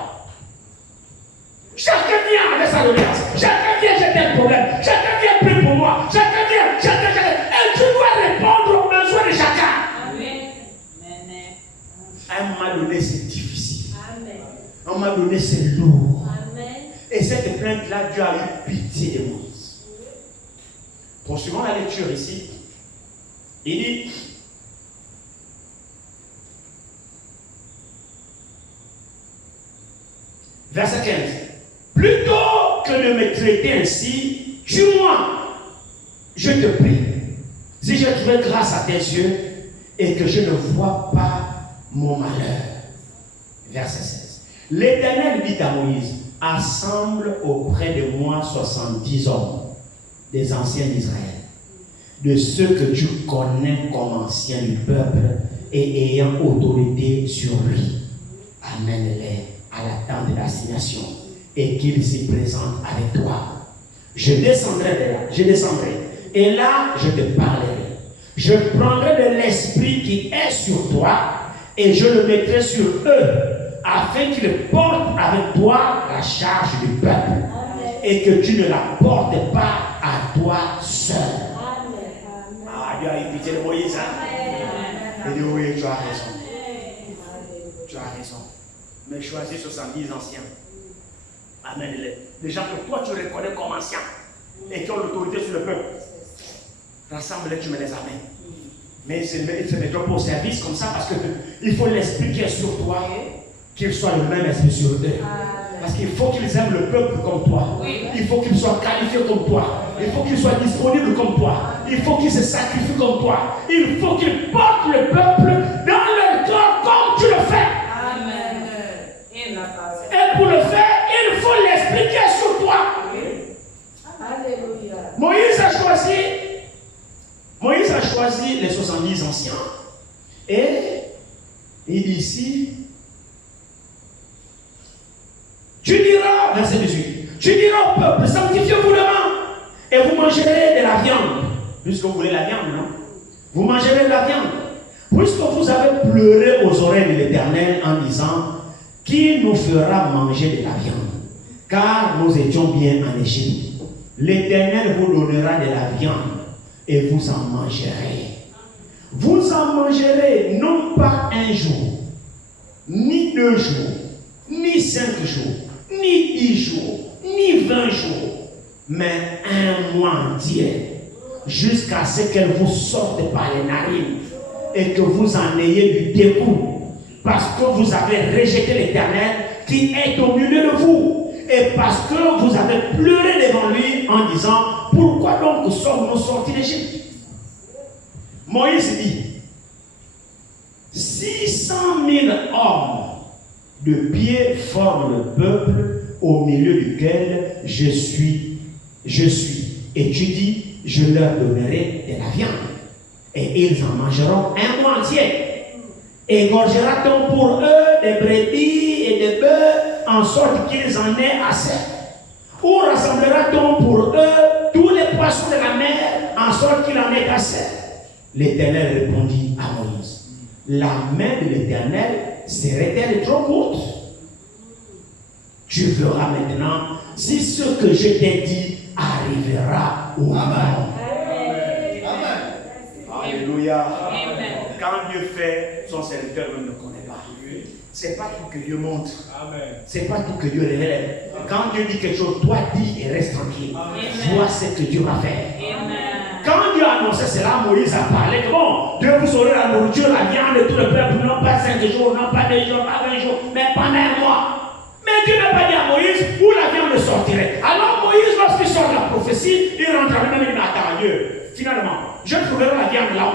Chacun vient avec sa doléance. Chacun vient, j'ai tel problème. Chacun vient prier pour moi. Chacun vient. Et tu dois répondre aux besoins de chacun. Amen. À un moment donné, c'est difficile. Amen. À un moment donné, c'est lourd. Amen. Et cette plainte-là, Dieu a eu pitié de Moïse. Poursuivons la lecture ici. Il dit, verset 15. Plutôt que de me traiter ainsi, tue-moi, je te prie, si je trouve grâce à tes yeux et que je ne vois pas mon malheur. Verset 16. L'Éternel dit à Moïse, assemble auprès de moi 70 hommes, des anciens d'Israël, de ceux que tu connais comme anciens du peuple et ayant autorité sur lui. Amène-les à la tente de l'assignation et qu'ils s'y présentent avec toi. Je descendrai de là, et là je te parlerai. Je prendrai de l'esprit qui est sur toi et je le mettrai sur eux, afin qu'ils portent avec toi la charge du peuple. Amen. Et que tu ne la portes pas à toi seul. Amen. Ah, Dieu a eu pitié de Moïse. Il dit oui, tu as raison. Tu as raison. Mais choisis 70 anciens. Amène-les. Des gens que toi tu reconnais comme anciens et qui ont l'autorité sur le peuple. Rassemble-les, tu me les amènes. Mais ils se mettront pour service comme ça parce qu'il faut l'esprit qui est sur toi, qu'il soit le même esprit sur eux. Parce qu'il faut qu'ils aiment le peuple comme toi. Oui. Il faut qu'il soit qualifié comme toi. Il faut qu'il soit disponible comme toi. Il faut qu'il se sacrifie comme toi. Il faut qu'il porte le peuple dans leur corps comme tu le fais. Amen. Et pour le faire, il faut l'esprit qui est sur toi. Alléluia. Moïse a choisi les 70 anciens. Et il dit ici, tu diras, verset 18, tu diras au peuple, sanctifiez-vous demain et vous mangerez de la viande. Puisque vous voulez la viande, non? Vous mangerez de la viande. Puisque vous avez pleuré aux oreilles de l'Éternel en disant, qui nous fera manger de la viande? Car nous étions bien en Égypte. L'Éternel vous donnera de la viande et vous en mangerez. Vous en mangerez non pas un jour, ni 2 jours, ni 5 jours, ni 10 jours, ni 20 jours, mais un mois entier, jusqu'à ce qu'elle vous sorte par les narines et que vous en ayez du dégoût, parce que vous avez rejeté l'Éternel qui est au milieu de vous, et parce que vous avez pleuré devant lui en disant, pourquoi donc sommes-nous sortis d'Égypte? Moïse dit, 600 000 hommes de pied forment le peuple au milieu duquel je suis. Et tu dis, je leur donnerai de la viande. Et ils en mangeront un mois entier. Égorgera-t-on pour eux des brebis et des bœufs en sorte qu'ils en aient assez? Ou rassemblera-t-on pour eux tous les poissons de la mer en sorte qu'il en ait assez? L'Éternel répondit à Moïse, la main de l'Éternel serait-elle trop courte? Tu verras maintenant si ce que je t'ai dit arrivera ou non. Amen. Alléluia. Amen. Quand Dieu fait, son serviteur ne le connaît pas. C'est pas tout que Dieu montre. C'est pas tout que Dieu révèle. Quand Dieu dit quelque chose, toi dis et reste tranquille. Vois ce que Dieu va faire. Amen. Quand Dieu a annoncé cela, Moïse a parlé que bon, Dieu vous aurez la nourriture, la viande de tout le peuple, non pas 5 jours, non pas 2 jours, pas 20 jours, mais pendant un mois. Mais Dieu n'a pas dit à Moïse où la viande sortirait. Alors Moïse, lorsqu'il sort de la prophétie, il rentre à lui-même et il dit, attends Dieu, finalement, je trouverai la viande là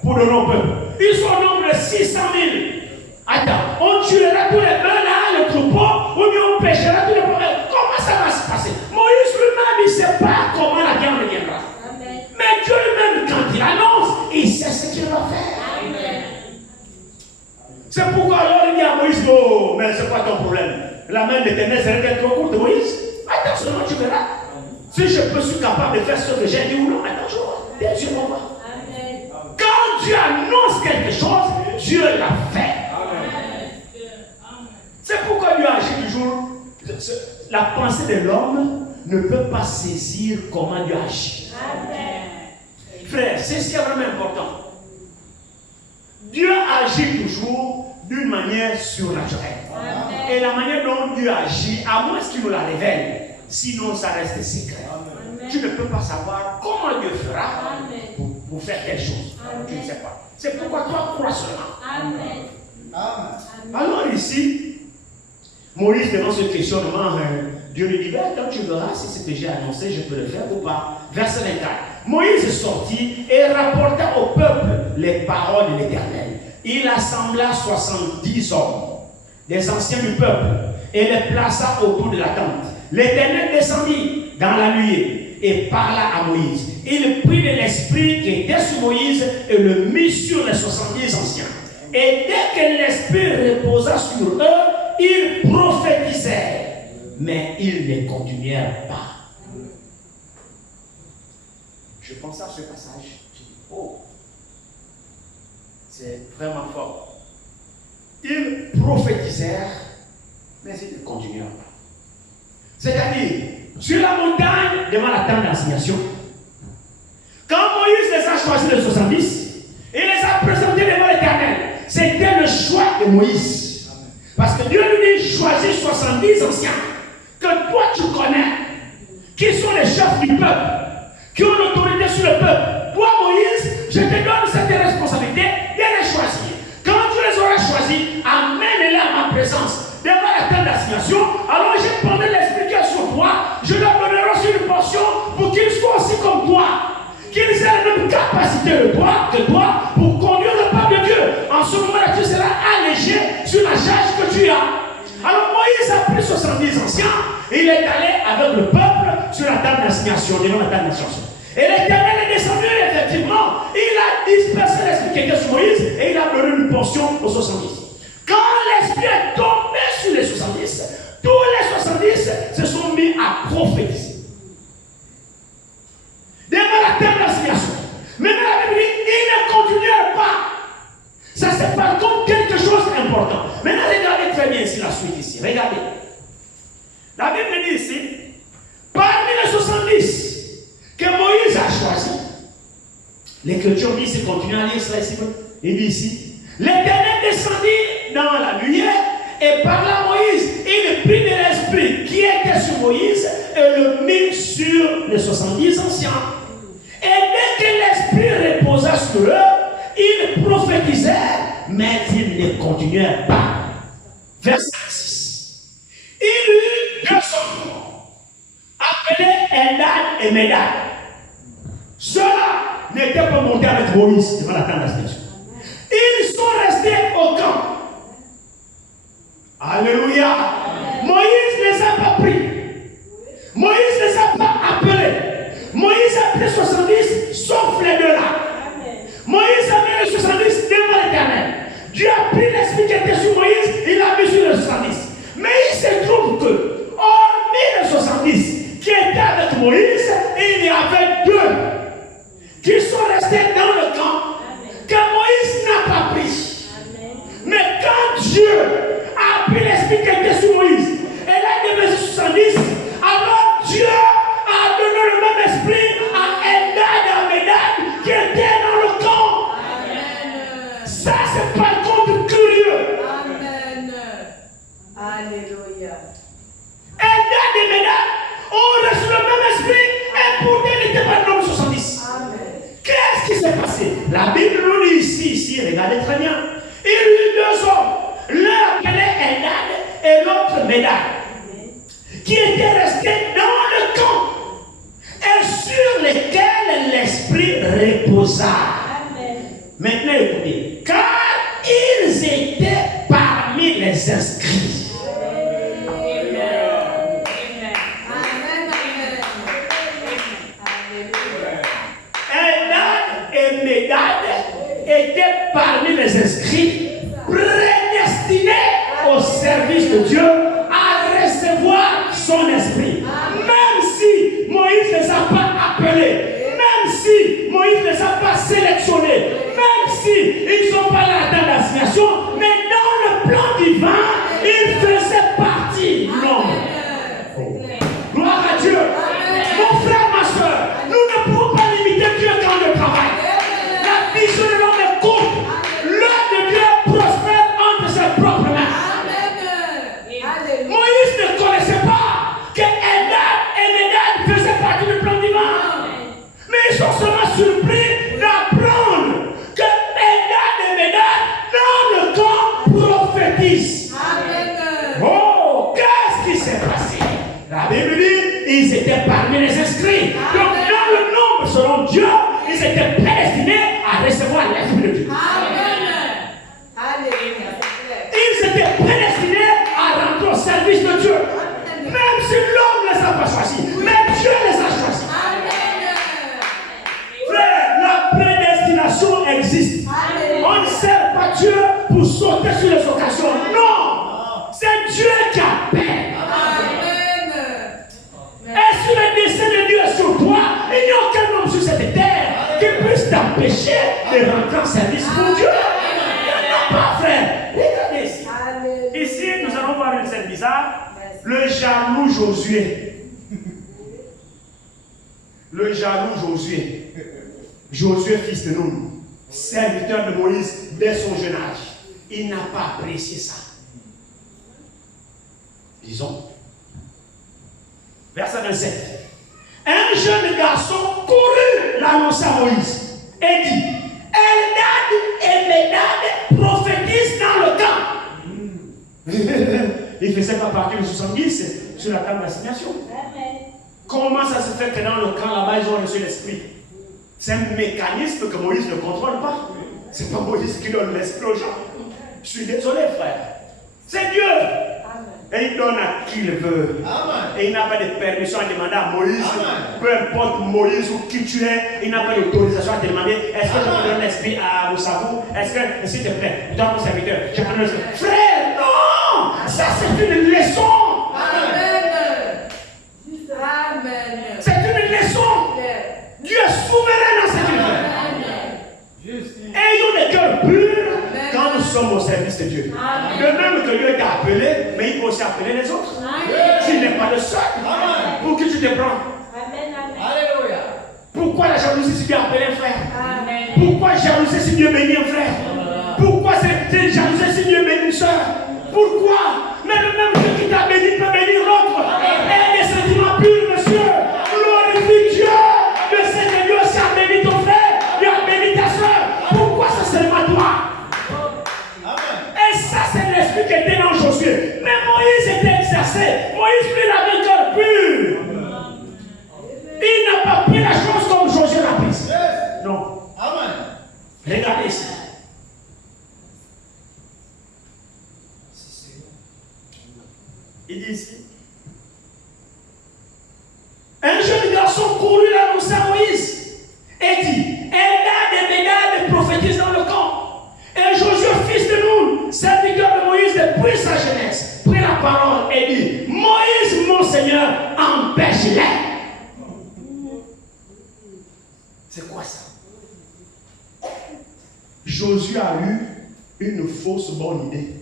pour donner au peuple. Ils sont au nombre de 600 000. Attends, on tuera tous les bœufs là, le troupeau, ou bien on pêchera tous les bœufs. Comment ça va se passer? Moïse lui-même, il ne sait pas comment la viande viendra. Amen. Mais Dieu lui-même, quand il annonce, il sait ce qu'il va faire. Amen. C'est pourquoi alors il dit à Moïse, oh, mais c'est quoi ton problème? La main de l'Éternel serait trop courte, Moïse. Attends seulement, tu verras. Si je suis capable de faire ce que j'ai dit ou non, attends, je vois. Tes yeux vont voir. Amen. Quand Dieu annonce quelque chose, Dieu l'a fait. C'est pourquoi Dieu agit toujours. La pensée de l'homme ne peut pas saisir comment Dieu agit. Amen. Frère, c'est ce qui est vraiment important. Dieu agit toujours d'une manière surnaturelle. Amen. Et la manière dont Dieu agit, à moins qu'il nous la révèle, sinon ça reste secret. Amen. Tu ne peux pas savoir comment Dieu fera Amen. pour faire telle chose. Amen. Tu ne sais pas. C'est pourquoi toi crois seulement. Amen. Alors ici, Moïse devant ce questionnement, Dieu lui dit, ben, quand tu verras si ce que j'ai annoncé, je peux le faire ou pas. Verset 24. Moïse sortit et rapporta au peuple les paroles de l'Éternel. Il assembla 70 hommes, des anciens du peuple, et les plaça autour de la tente. L'Éternel descendit dans la nuée et parla à Moïse. Il prit de l'esprit qui était sur Moïse et le mit sur les 70 anciens. Et dès que l'esprit reposa sur eux, ils prophétisèrent, mais ils ne continuèrent pas. Je pense à ce passage. Je dis, oh, c'est vraiment fort. Ils prophétisèrent, mais ils ne continuèrent pas. C'est-à-dire, sur la montagne, devant la tente d'assignation, quand Moïse les a choisis les 70, il les a présentés devant l'Éternel. C'était le choix de Moïse. Parce que Dieu lui dit, choisis 70 anciens que toi tu connais, qui sont les chefs du peuple, qui ont l'autorité sur le peuple. Toi Moïse, je te donne cette responsabilité de les choisir. Quand tu les auras choisis, amène-les à ma présence devant la tente d'assignation. Alors j'ai pendant l'esprit qui est sur toi, je leur rester que toi pour conduire le peuple de Dieu. En ce moment-là, tu seras allégé sur la charge que tu as. Alors Moïse a pris 70 anciens et il est allé avec le peuple sur la table d'assignation, devant la table d'assignation. Et l'Éternel est descendu, effectivement. Il a dispersé l'esprit qui était sur Moïse et il a donné une portion aux 70. Quand l'esprit est tombé sur les 70, tous les 70 se sont mis à prophétiser. Devant la table d'assignation. Maintenant, la Bible dit, ils ne continuèrent pas. Ça, c'est par contre quelque chose d'important. Maintenant, regardez très bien ici la suite ici. Regardez. La Bible dit ici, parmi les 70 que Moïse a choisi, l'Écriture dit ici, continue à lire cela ici. Il dit ici, l'Éternel descendit dans la nuée et parla à Moïse. Il prit de l'esprit qui était sur Moïse et le mit sur les 70 anciens. Et dès que l'esprit reposa sur eux, ils prophétisèrent, mais ils ne continuèrent pas. Verset 6. Il eut 200 appelés Eldad et Médad. Ceux-là n'étaient pas montés avec Moïse devant la tente d'assignation. Ils sont restés au camp. Alléluia. Moïse ne les a pas pris. Moïse ne les a pas appelés. Moïse a pris 70, sauf les deux là. Moïse a mis les 70 devant l'Éternel. Dieu a pris l'esprit qui était sur Moïse, il l'a mis sur les 70. Mais il se trouve que, hormis les 70 qui étaient avec Moïse, il y avait deux qui sont restés dans le camp que Moïse n'a pas pris. Mais quand Dieu a pris l'esprit qui était sur Moïse, et là il devait 70, alors Dieu a donné le même esprit à Eldad et à Médad qui étaient dans le camp. Amen. Ça c'est par contre curieux. Amen. Alléluia. Eldad et Médad ont reçu le même esprit et pourtant ils n'étaient pas dans le 70. Amen. Qu'est-ce qui s'est passé? La Bible nous dit ici, regardez très bien. Il y eut deux hommes, l'un appelé Eldad et l'autre Médad, qui étaient restés dans le camp et sur lesquels l'esprit reposa. Amen. Maintenant écoutez, car ils étaient parmi les inscrits. Eldad et Médad étaient parmi les inscrits, prédestinés au service de Dieu à recevoir son esprit. Même si Moïse ne les a pas appelés, même si Moïse ne les a pas sélectionnés, même si ils ne sont pas là dans l'assignation, mais dans le plan divin, ils faisaient partie. Non. Gloire à Dieu. Mon frère, ma soeur, nous ne pouvons pas limiter Dieu quand il travaille. La vision de l'homme est courte. L'œuvre de Dieu prospère entre ses propres mains. Moïse ne connaissait pas que Eldad et Médad faisaient partie du plan divin. Mais ils sont seulement surpris d'apprendre que Eldad et Médad dans le camp prophétisent. Oh, qu'est-ce qui s'est passé? La Bible dit, ils étaient parmi les inscrits. Donc dans le nombre selon Dieu, ils étaient prédestinés à recevoir l'esprit de Dieu. Ils étaient prédestinés à rentrer au service de Dieu. Même si l'homme ne les a pas choisis, mais Dieu les a choisis. Frère, la prédestination existe. On ne sert pas Dieu pour sauter sur les occasions. Non, c'est Dieu qui appelle. Et si le dessein de Dieu est sur toi, il n'y a aucun homme sur cette terre qui puisse t'empêcher de rentrer en service pour Dieu. Il n'y en a pas, frère. Regardez ici. Ici, nous allons voir une scène bizarre. Le jaloux Josué. Le jaloux Josué. Josué, fils de Nun, serviteur de Moïse dès son jeune âge. Il n'a pas apprécié ça. Disons. Verset 27. Un jeune garçon courut l'annoncer à Moïse et dit, Eldad et Médad prophétisent dans le camp. Il ne faisait pas partie de 70 sur la table d'assignation. Comment ça se fait que dans le camp là-bas, ils ont reçu l'esprit? C'est un mécanisme que Moïse ne contrôle pas. C'est pas Moïse qui donne l'esprit aux gens. Je suis désolé, frère. C'est Dieu. Et il donne à qui il veut. Amen. Et il n'a pas de permission à demander à Moïse. Amen. Peu importe Moïse ou qui tu es, il n'a pas d'autorisation à te demander est-ce que je te donne l'esprit à Moussavou? Est-ce que, s'il te plaît, toi mon serviteur, je te donne l'esprit. Frère, non! Ça c'est une leçon. Amen. Amen. C'est une leçon. Dieu est souverain dans ce qu'il fait. Ayons des cœurs purs quand nous sommes au service de Dieu. Amen. De même que Dieu t'a appelé, mais il peut aussi appeler les autres. Amen. Tu n'es pas le seul. Amen. Pour qui tu te prends? Amen. Alléluia. Pourquoi la jalousie si Dieu a appelé un frère? Amen. Pourquoi jalouser si Dieu bénit un frère? Pourquoi c'est jalouser si Dieu bénit une soeur? Pourquoi? Mais le même Dieu qui t'a béni peut bénir l'autre. Et des sentiments purs, monsieur. Glorifie Dieu. Le Seigneur Dieu aussi a béni ton frère. Il a béni ta soeur. Pourquoi c'est seulement toi? Et ça, c'est l'esprit qui était dans Josué. Mais Moïse était exercé. Moïse prit la vie cœur pur. Il n'a pas pris la chose comme Josué l'a prise. Non. Amen. Regardez ici. Il dit ici. Un jeune garçon courut annoncer à Moïse et dit Eldad et Médad prophétisent dans le camp. Et Josué, fils de Nun, serviteur de Moïse depuis sa jeunesse, prit la parole et dit Moïse, mon Seigneur, empêche-les. C'est quoi ça? Josué a eu une fausse bonne idée.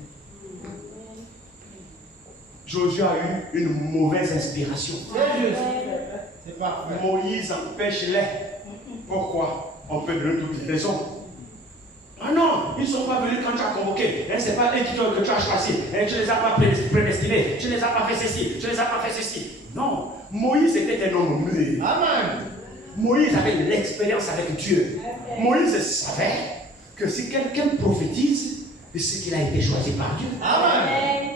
Josué a eu une mauvaise inspiration. C'est parfait. Moïse empêche-les. Pourquoi? On peut donner toutes les raisons. Ah non, ils ne sont pas venus quand tu as convoqué. Ce n'est pas eux que tu as choisi. Tu ne les as pas prédestinés. Tu ne les as pas fait ceci. Tu ne les as pas fait ceci. Non, Moïse était un homme mûr. Amen. Moïse avait de l'expérience avec Dieu. Moïse savait que si quelqu'un prophétise, c'est qu'il a été choisi par Dieu. Amen.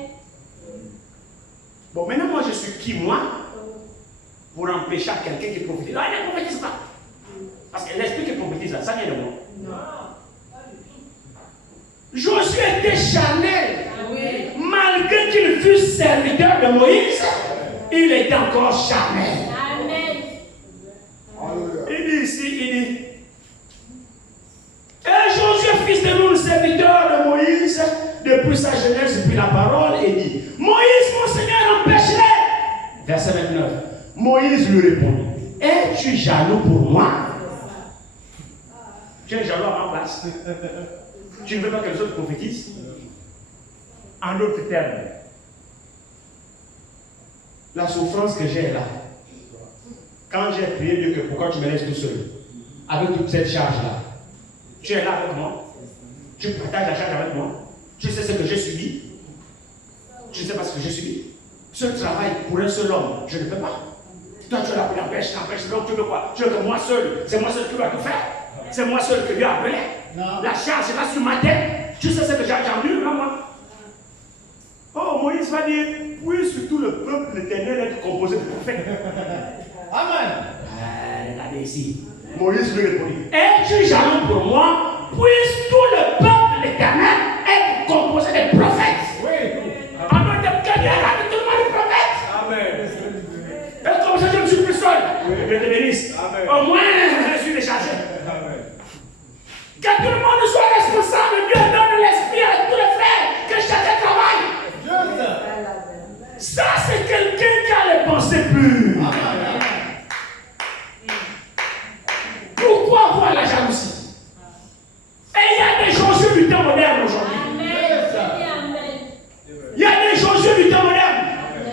Bon, maintenant, moi, je suis qui, moi, pour empêcher quelqu'un qui prophétise? Non, il ne prophétise pas. Parce que l'esprit qui prophétise, ça vient de moi. Non. Josué était charnel. Oui. Malgré qu'il fût serviteur de Moïse, il était encore charnel. Amen. Il dit ici, il dit et Josué, fils de Nun, serviteur de Moïse, depuis sa jeunesse, prit la parole et dit Moïse, mon Seigneur, empêche-les. Verset 29. Moïse lui répondit es-tu jaloux pour moi? Tu es jaloux à ma place. Tu ne veux pas que les autres prophétisent? En d'autres termes, la souffrance que j'ai là, quand j'ai prié Dieu que pourquoi tu me laisses tout seul, avec toute cette charge-là, tu es là avec moi, tu partages la charge avec moi, tu sais ce que j'ai subi, tu ne sais pas ce que j'ai subi. Ce travail pour un seul homme, je ne peux pas. Toi, tu es là pour l'empêcher, donc tu veux quoi? Tu veux que moi seul, c'est moi seul qui dois tout faire? C'est moi seul que Dieu a appelé? Non. La charge est là sur ma tête. Tu sais ce que j'ai entendu, là, moi? Oh, Moïse va dire, puis sur tout le peuple, l'Éternel est composé de prophètes. Amen. Regardez ici. Moïse lui répondit, es-tu jaloux pour moi, puis tout le peuple, l'Éternel est composé de prophètes? Oui. Alors, de quel Dieu a tout le monde de prophètes? Amen. Et comme ça, je ne suis plus seul. Oui. Je te bénisse. Amen. Au moins, je suis déchargé. Amen. Que tout le monde soit responsable. Dieu donne l'esprit à tous les frères. Que chacun travaille. Ça, c'est quelqu'un qui a les pensées pures. Amen. Pourquoi avoir la jalousie? Et il y a des Josué du temps moderne aujourd'hui. Il y a des Josué du temps moderne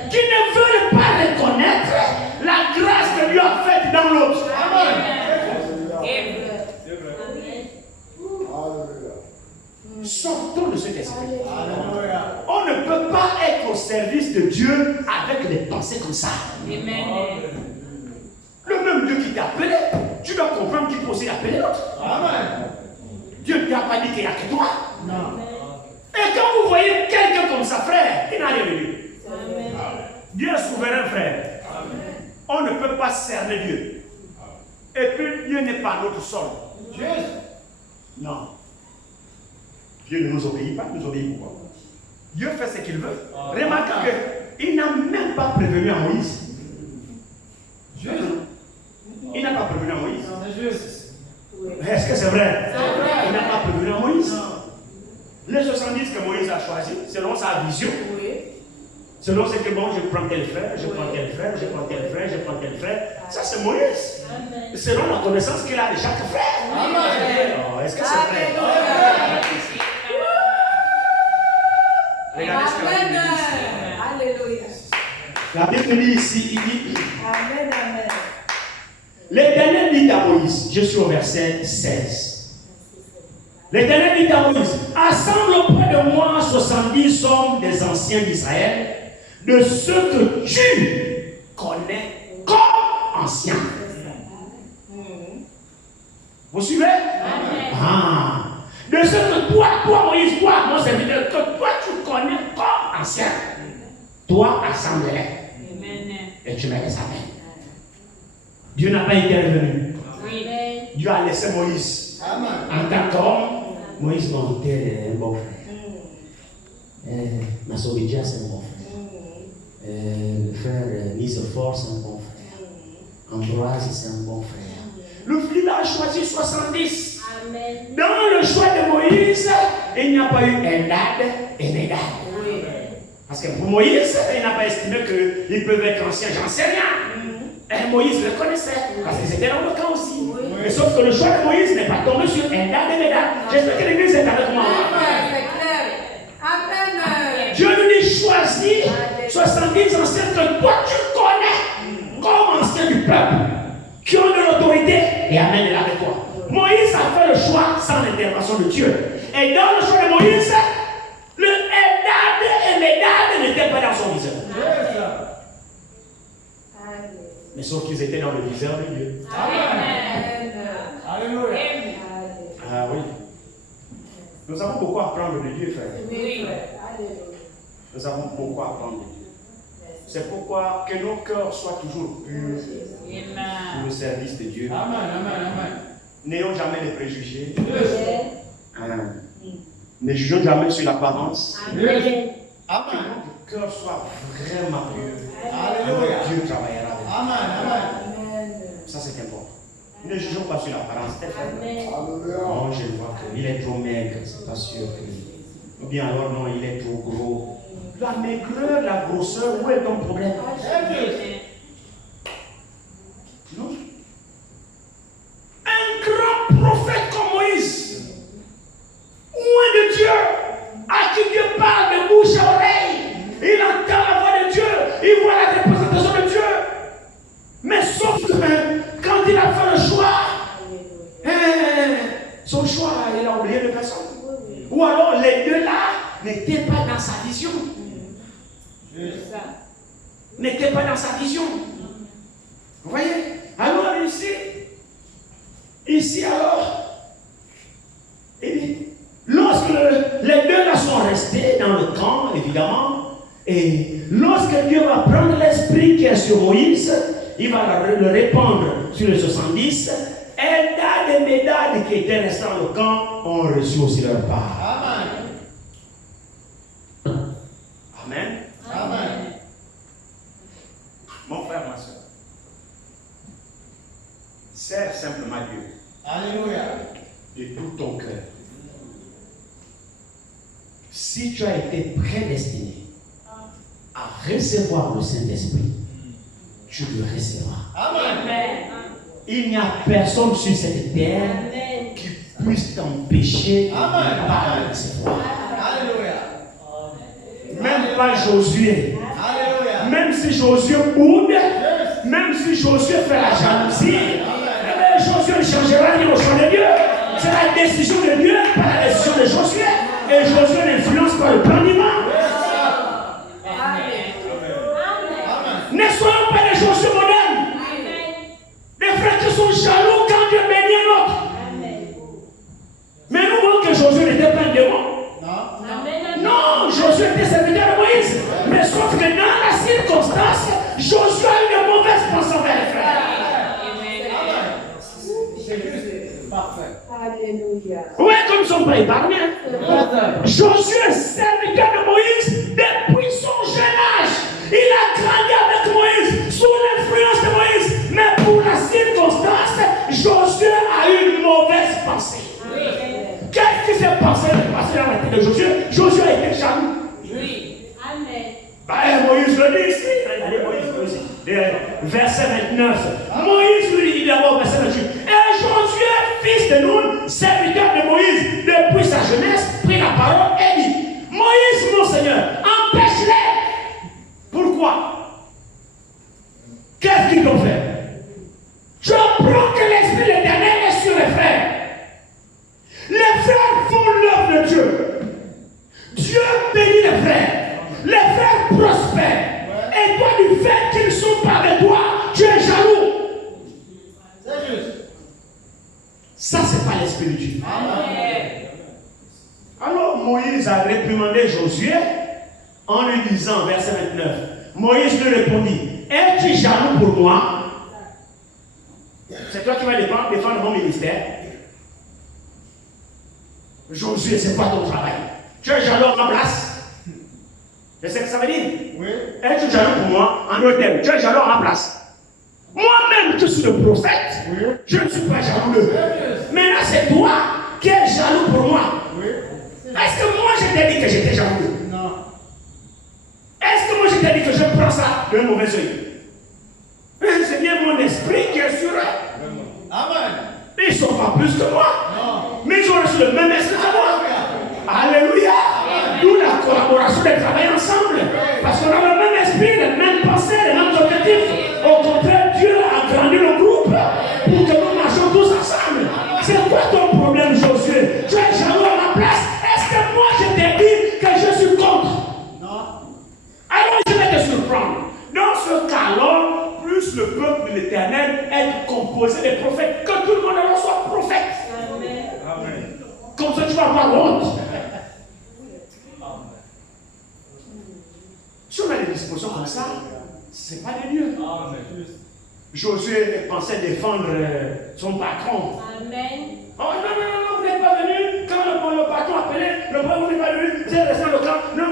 qui ne veulent pas reconnaître la grâce que Dieu a faite dans l'autre. Amen. Sortons de cet esprit. On ne peut pas être au service de Dieu avec des pensées comme ça. Amen. Le même Dieu qui t'a appelé, tu dois comprendre qu'il peut aussi appeler l'autre. Amen. Dieu ne t'a pas dit qu'il n'y a que toi. Non. Et quand vous voyez quelqu'un comme ça, frère, il n'a rien vu. Dieu est souverain, frère. Amen. On ne peut pas cerner Dieu. Et puis Dieu n'est pas notre sol. Non. Dieu ne nous obéit pas, nous obéit pourquoi? Dieu fait ce qu'il veut. Remarquez qu'il n'a même pas prévenu à Moïse. Il n'a pas prévenu à Moïse. Est-ce que c'est vrai? Il n'a pas prévenu à Moïse. Les 70 que Moïse a choisis, selon sa vision, selon ce que bon, je prends tel frère, je prends tel frère, je prends tel frère, je prends tel frère. Ça, c'est Moïse. Selon la connaissance qu'il a de chaque frère. Oh, est-ce que c'est vrai? Regardez ce que la Bible dit. Alléluia. La Bible dit ici, il dit, Amen, amen. l'Éternel dit à Moïse, je suis au verset 16. L'Éternel dit à Moïse, assemble auprès de moi 70 hommes des anciens d'Israël, de ceux que tu connais comme anciens. Vous suivez? Ah. De ceux que toi Moïse, toi, mon serviteur, que toi tu connais comme ancien. Toi, assemble-les. Et tu mets les amènes. Dieu n'a pas été revenu. Dieu a laissé Moïse. En tant qu'homme, Moïse montait un bon frère. Massovidia, c'est un bon frère. Le frère Nisophore, c'est un bon frère. Ambroise, c'est un bon frère. Le fils a choisi 70. Amen. Dans le choix de Moïse, il n'y a pas eu Eldad et Médad. Parce que pour Moïse, il n'a pas estimé qu'ils peuvent être anciens, j'en sais rien. Et Moïse le connaissait, parce qu'ils étaient dans le camp aussi. Mais sauf que le choix de Moïse n'est pas tombé sur Eldad et Médad. J'espère que l'église est avec moi. Amen. Dieu nous dit choisis 70 anciens que toi tu connais comme anciens du peuple, qui ont de l'autorité, et amène-les avec toi. Moïse a fait le choix sans l'intervention de Dieu. Et dans le choix de Moïse, le Eldad et Médad n'étaient pas dans son viseur. Mais sauf qu'ils étaient dans le viseur de Dieu. Amen. Alléluia. Ah oui. Nous avons beaucoup à apprendre de Dieu, frère. Oui. Nous avons beaucoup à apprendre de Dieu. C'est pourquoi que nos cœurs soient toujours purs pour le service de Dieu. N'ayons jamais de préjugés. Ne jugeons jamais sur l'apparence. Que notre cœur soit vraiment pur. Alléluia. Dieu travaillera avec nous. Amen. Ça c'est important. Ne jugeons pas sur l'apparence. Non, je vois qu'il est trop maigre, c'est pas sûr que. Ou bien alors non, il est trop gros. La maigreur, la grosseur, où est ton problème? Non. Un grand prophète comme Moïse, loin de Dieu, à qui Dieu parle de bouche à oreille, il entend la voix de Dieu, il voit la représentation de Dieu. Mais sauf que quand il a fait le choix, son choix, il a oublié de personne. Ou alors les deux là n'étaient pas dans sa vision. N'étaient pas dans sa vision. Vous voyez? Alors ici alors, lorsque les deux là sont restés dans le camp, évidemment, et lorsque Dieu va prendre l'esprit qui est sur Moïse, il va le répandre sur les 70, Eldad et Médad qui étaient restés dans le camp ont reçu aussi leur part. Amen. Amen. Mon frère, ma soeur, sers simplement Dieu. Alléluia. De tout ton cœur. Si tu as été prédestiné à recevoir le Saint-Esprit, tu le recevras. Amen. Il n'y a personne sur cette terre qui puisse t'empêcher de pas le recevoir. Alléluia. Même pas Josué. Alléluia. Même si Josué boude, même si Josué fait la jalousie, Josué ne changera rien au choix de Dieu. C'est la décision de Dieu, pas la décision de Josué. Et Josué n'influence pas le plan divin. Ne soyons pas des Josué modernes. Des frères qui sont jaloux quand Dieu bénit un autre. Mais nous voyons que Josué n'était pas un démon. Non, Josué était serviteur de Moïse. Mais sauf que dans la circonstance, Josué a eu de mauvaises pensées envers les frères. ne sommes pas épargnés. Josué, serviteur de Moïse, depuis son jeune âge, il a grandi avec Moïse, sous l'influence de Moïse. Mais pour la circonstance, Josué a eu une mauvaise pensée. Qu'est-ce qui s'est passé dans la tête de Josué? Josué a été jaloux. Oui. Amen. Moïse le dit ici. Regardez Moïse. Verset 29. Moïse lui dit d'abord, verset 28. Et Josué, fils de Nun, serviteur de Moïse, depuis sa jeunesse, prit la parole et dit: Moïse, mon Seigneur, empêche-les. Pourquoi? Qu'est-ce qu'ils t'ont fait? Je prends que l'Esprit de l'Éternel est sur les frères. Les frères font l'œuvre de Dieu. Dieu bénit les frères. Les frères prospèrent. Et toi, du fait qu'ils ne sont pas avec toi, tu es jaloux. C'est juste. Ça, c'est pas l'Esprit de Dieu. Amen. Alors Moïse a réprimandé Josué en lui disant, verset 29, Moïse lui répondit: es-tu jaloux pour moi? C'est toi qui vas défendre mon ministère. Josué, c'est pas ton travail. Tu es jaloux à ma place. Je sais ce que ça veut dire. Oui. Es-tu jaloux pour moi? En d'autres termes, tu es jaloux à ma place. Moi-même, je suis le prophète. Oui. Je ne suis pas jaloux. Maintenant, c'est toi qui es jaloux pour moi. Oui. Est-ce que moi, je t'ai dit que j'étais jaloux? Non. Est-ce que moi, je t'ai dit que je prends ça d'un mauvais œil? C'est bien mon esprit qui est sur eux. Amen. Ils ne sont pas plus que moi. Non. Mais ils ont reçu le même esprit que moi. Alléluia. D'où la collaboration de travailler ensemble. Parce qu'on a le même esprit, les mêmes pensées, les mêmes objectifs. Au contraire, Dieu a grandi le groupe pour que nous marchions tous ensemble. C'est quoi ton problème, Josué? Tu es jaloux à ma place. Est-ce que moi, je t'ai dit que je suis contre? Non. Alors, je vais te surprendre. Dans ce cas-là, plus le peuple de l'Éternel est composé des prophètes, que tout le monde alors soit prophète. Amen. Amen. Comme ça, tu vas avoir honte. Si on a des dispositions comme ça, ce n'est pas de Dieu. Josué pensait défendre son patron. Amen. Oh non, vous n'êtes pas venu. Quand le patron appelait, le patron n'est pas venu, vous êtes resté dans le camp. Non.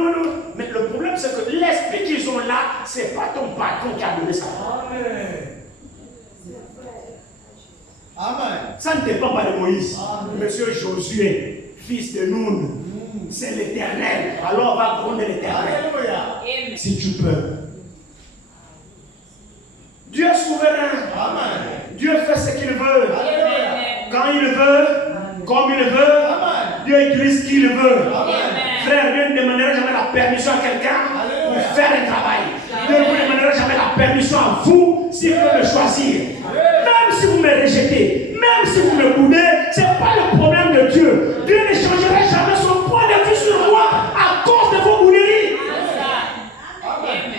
Mais le problème, c'est que l'esprit qu'ils ont là, ce n'est pas ton patron qui a donné ça. Amen. Ça ne dépend pas de Moïse. Amen. Monsieur Josué, fils de Nun, c'est l'Éternel. Alors on va gronder l'Éternel. Alléluia. Amen. Si tu peux. Dieu est souverain. Amen. Dieu fait ce qu'il veut. Alléluia. Quand il veut, comme il veut. Amen. Dieu utilise qui il veut. Amen. Frère, Dieu ne demandera jamais la permission à quelqu'un pour faire un travail. Dieu ne vous demandera jamais la permission à vous s'il veut le choisir. Même si vous me rejetez, même si vous me boudez, ce n'est pas le problème de Dieu. Dieu ne changera jamais son point de vue sur moi à cause de vos bouderies.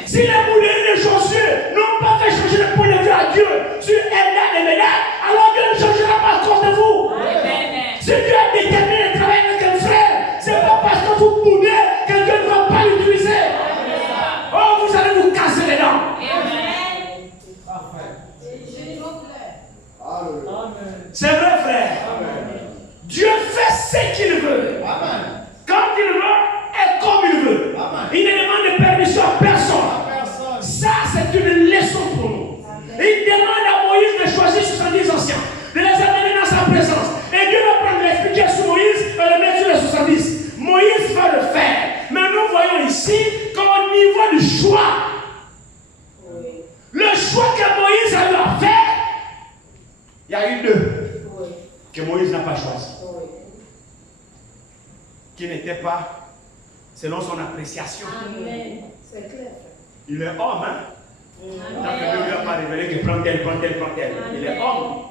Si les bouderies de Josué n'ont pas fait changer le point de vue à Dieu sur Eldad et Médad, alors Dieu ne changera pas à cause de vous. Si Dieu a déterminé de travailler avec un frère, ce n'est pas parce que vous boudez que Dieu ne va pas l'utiliser. Oh, vous allez vous casser les dents. C'est vrai, frère. Dieu fait ce qu'il veut. Amen. Quand il veut et comme il veut. Amen. Il ne demande de permission à personne. Personne. Ça, c'est une leçon pour nous. Il demande à Moïse de choisir 70 anciens, de les amener dans sa présence. Et Dieu va prendre l'esprit qui est sur Moïse et le mettre sur les 70. Moïse va le faire. Mais nous voyons ici qu'au niveau du choix, le choix que Moïse a eu à faire, il y a eu deux que Moïse n'a pas choisi. Qui n'étaient pas selon son appréciation. Amen. C'est clair. Il est homme, hein? Tant que Dieu ne lui a pas révélé que prend tel. Il est homme.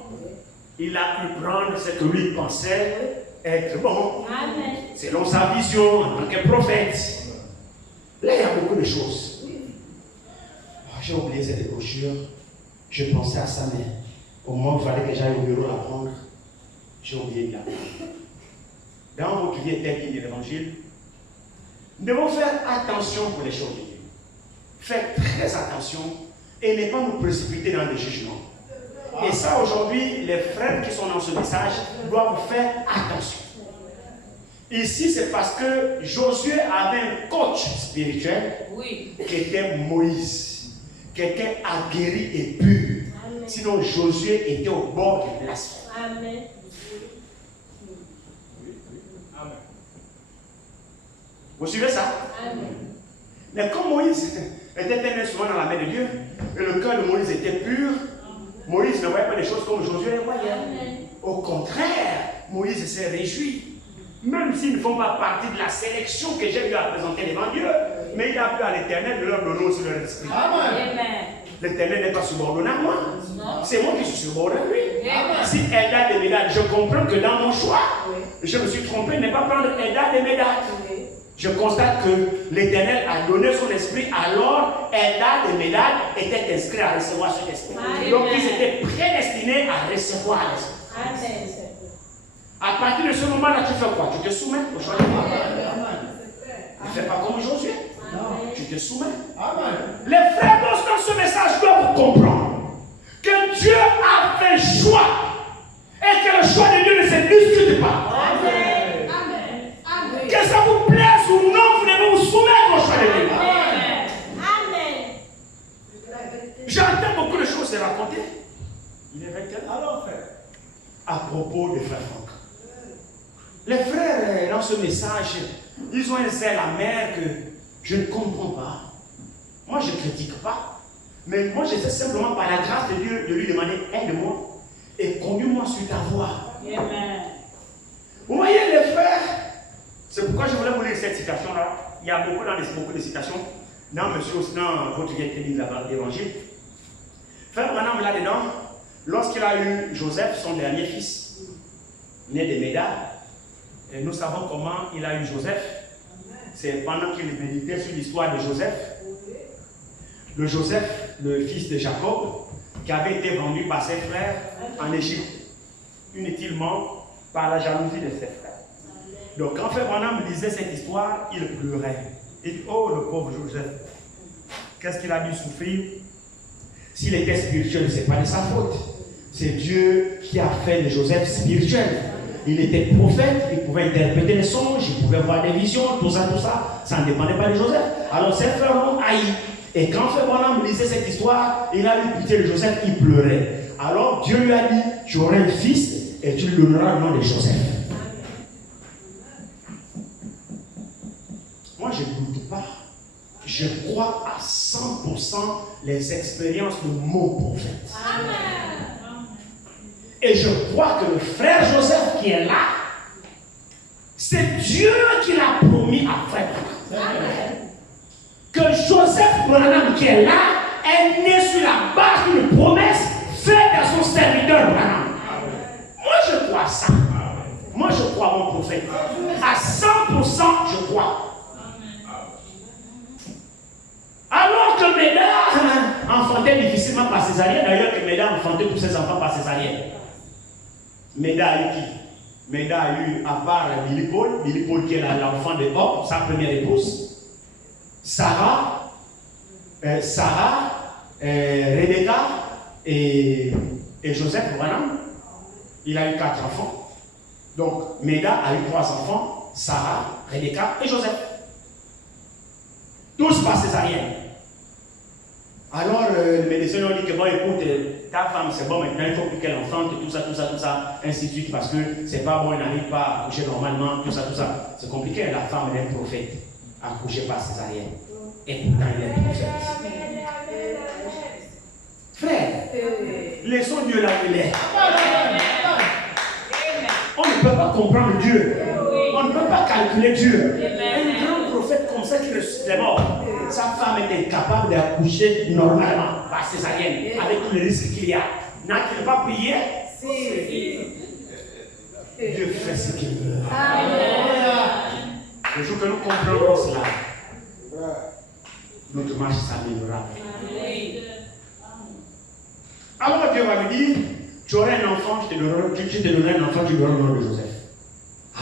Il a pu prendre ce que lui pensait être bon, Amen. selon sa vision en tant que prophète. Là, il y a beaucoup de choses. Oh, j'ai oublié cette brochure. Je pensais à ça, mais au moment où il fallait que j'aille au bureau la prendre, j'ai oublié de la prendre. Dans votre vie tel qu'il est l'évangile, nous devons faire attention pour les choses de Dieu. Faites très attention et ne pas nous précipiter dans des jugements. Et ça, aujourd'hui, les frères qui sont dans ce message doivent faire attention. Ici, c'est parce que Josué avait un coach spirituel Oui. qui était Moïse. Quelqu'un aguerri et pur. Amen. Sinon, Josué était au bord du blasphème. Amen. Vous suivez ça? Amen. Mais comme Moïse était un instrument dans la main de Dieu, et le cœur de Moïse était pur, Moïse ne voyait pas les choses comme Josué les voyait. Amen. Au contraire, Moïse s'est réjoui. Même s'ils ne font pas partie de la sélection que j'ai eu à présenter devant Dieu, mais il a plu à l'Éternel de leur donner aussi leur esprit. Amen. L'Éternel n'est pas subordonné à moi. Non. C'est moi qui suis subordonné à lui. Amen. Si Eldad et Médad, je comprends que dans mon choix, je me suis trompé de ne pas prendre Eldad et Médad. Je constate que l'Éternel a donné son esprit, alors Eldad et Médad étaient inscrits à recevoir cet esprit. Amen. Donc ils étaient prédestinés à recevoir l'esprit. Amen. À partir de ce moment-là, tu fais quoi? Tu te soumets au choix de Dieu. Ne fais pas comme Josué. Amen. Tu te soumets. Amen. Les frères, dans ce message, doivent comprendre que Dieu a fait choix et que le choix de Dieu ne se discute pas. Amen. Amen. Que ça vous plaise ou non, vous devez vous soumettre au choix de Dieu. Amen. Amen. J'entends beaucoup de choses se raconter. Il est 21. Alors, frère. À propos des frères Franck. Les frères, dans ce message, ils ont un zèle amer que je ne comprends pas. Moi, je ne critique pas. Mais moi, j'essaie simplement, par la grâce de Dieu, de lui demander aide-moi et conduis-moi sur ta voie. Amen. Vous voyez, les frères, c'est pourquoi je voulais vous lire cette citation-là. Il y a beaucoup de citations dans votre guide d'évangile. Frère Branham, là-dedans, lorsqu'il a eu Joseph, son dernier fils, né de Médad, et nous savons comment il a eu Joseph. C'est pendant qu'il méditait sur l'histoire de Joseph. Le Joseph, le fils de Jacob, qui avait été vendu par ses frères en Égypte, inutilement par la jalousie de ses frères. Donc quand Frère Branham lisait cette histoire, il pleurait. Il dit, oh le pauvre Joseph, qu'est-ce qu'il a dû souffrir? S'il était spirituel, ce n'est pas de sa faute. C'est Dieu qui a fait de Joseph spirituel. Il était prophète, il pouvait interpréter les songes, il pouvait voir des visions, tout ça, ça ne dépendait pas de Joseph. Alors ses frères l'ont haï. Et quand Frère Branham lisait cette histoire, il a eu pitié de Joseph, il pleurait. Alors Dieu lui a dit, tu auras un fils et tu lui donneras le nom de Joseph. Moi je ne doute pas. Je crois à 100% les expériences de mon prophète. Amen. Et je crois que le frère Joseph qui est là, c'est Dieu qui l'a promis à frère Branham. Que Joseph Branham qui est là est né sur la base d'une promesse faite à son serviteur Branham. Moi je crois à ça. Moi je crois à mon prophète. À 100% je crois. Alors que Médard enfantait difficilement par césarienne, d'ailleurs que Médard enfantait tous ses enfants par césarienne. Médard a eu qui? Médard a eu, à part Billy Paul qui est l'enfant de Hop, sa première épouse, Sarah, Rebecca et Joseph Branham. Il a eu 4 enfants. Donc Médard a eu 3 enfants, Sarah, Rebecca et Joseph. Tous par césarienne. Alors, le médecin lui dit que bon, écoute, ta femme c'est bon maintenant, il faut plus qu'elle enfante, tout ça, ainsi de suite, parce que c'est pas bon, elle n'arrive pas à accoucher normalement, tout ça. C'est compliqué, la femme elle est un prophète, accoucher par césarienne. Et pourtant, il est un prophète. Frère, laissons Dieu là où il est. On ne peut pas comprendre Dieu. On ne peut pas calculer Dieu. Un grand prophète comme ça qui est mort. Sa femme est incapable d'accoucher normalement par césarienne avec tous les risques qu'il y a. N'a-t-il pas prié? Dieu fait ce qu'il veut. Le jour que nous comprendrons cela, notre marche s'améliorera. Alors Dieu va lui dire, tu auras un enfant, je te donnerai un enfant, tu donneras le nom de Joseph.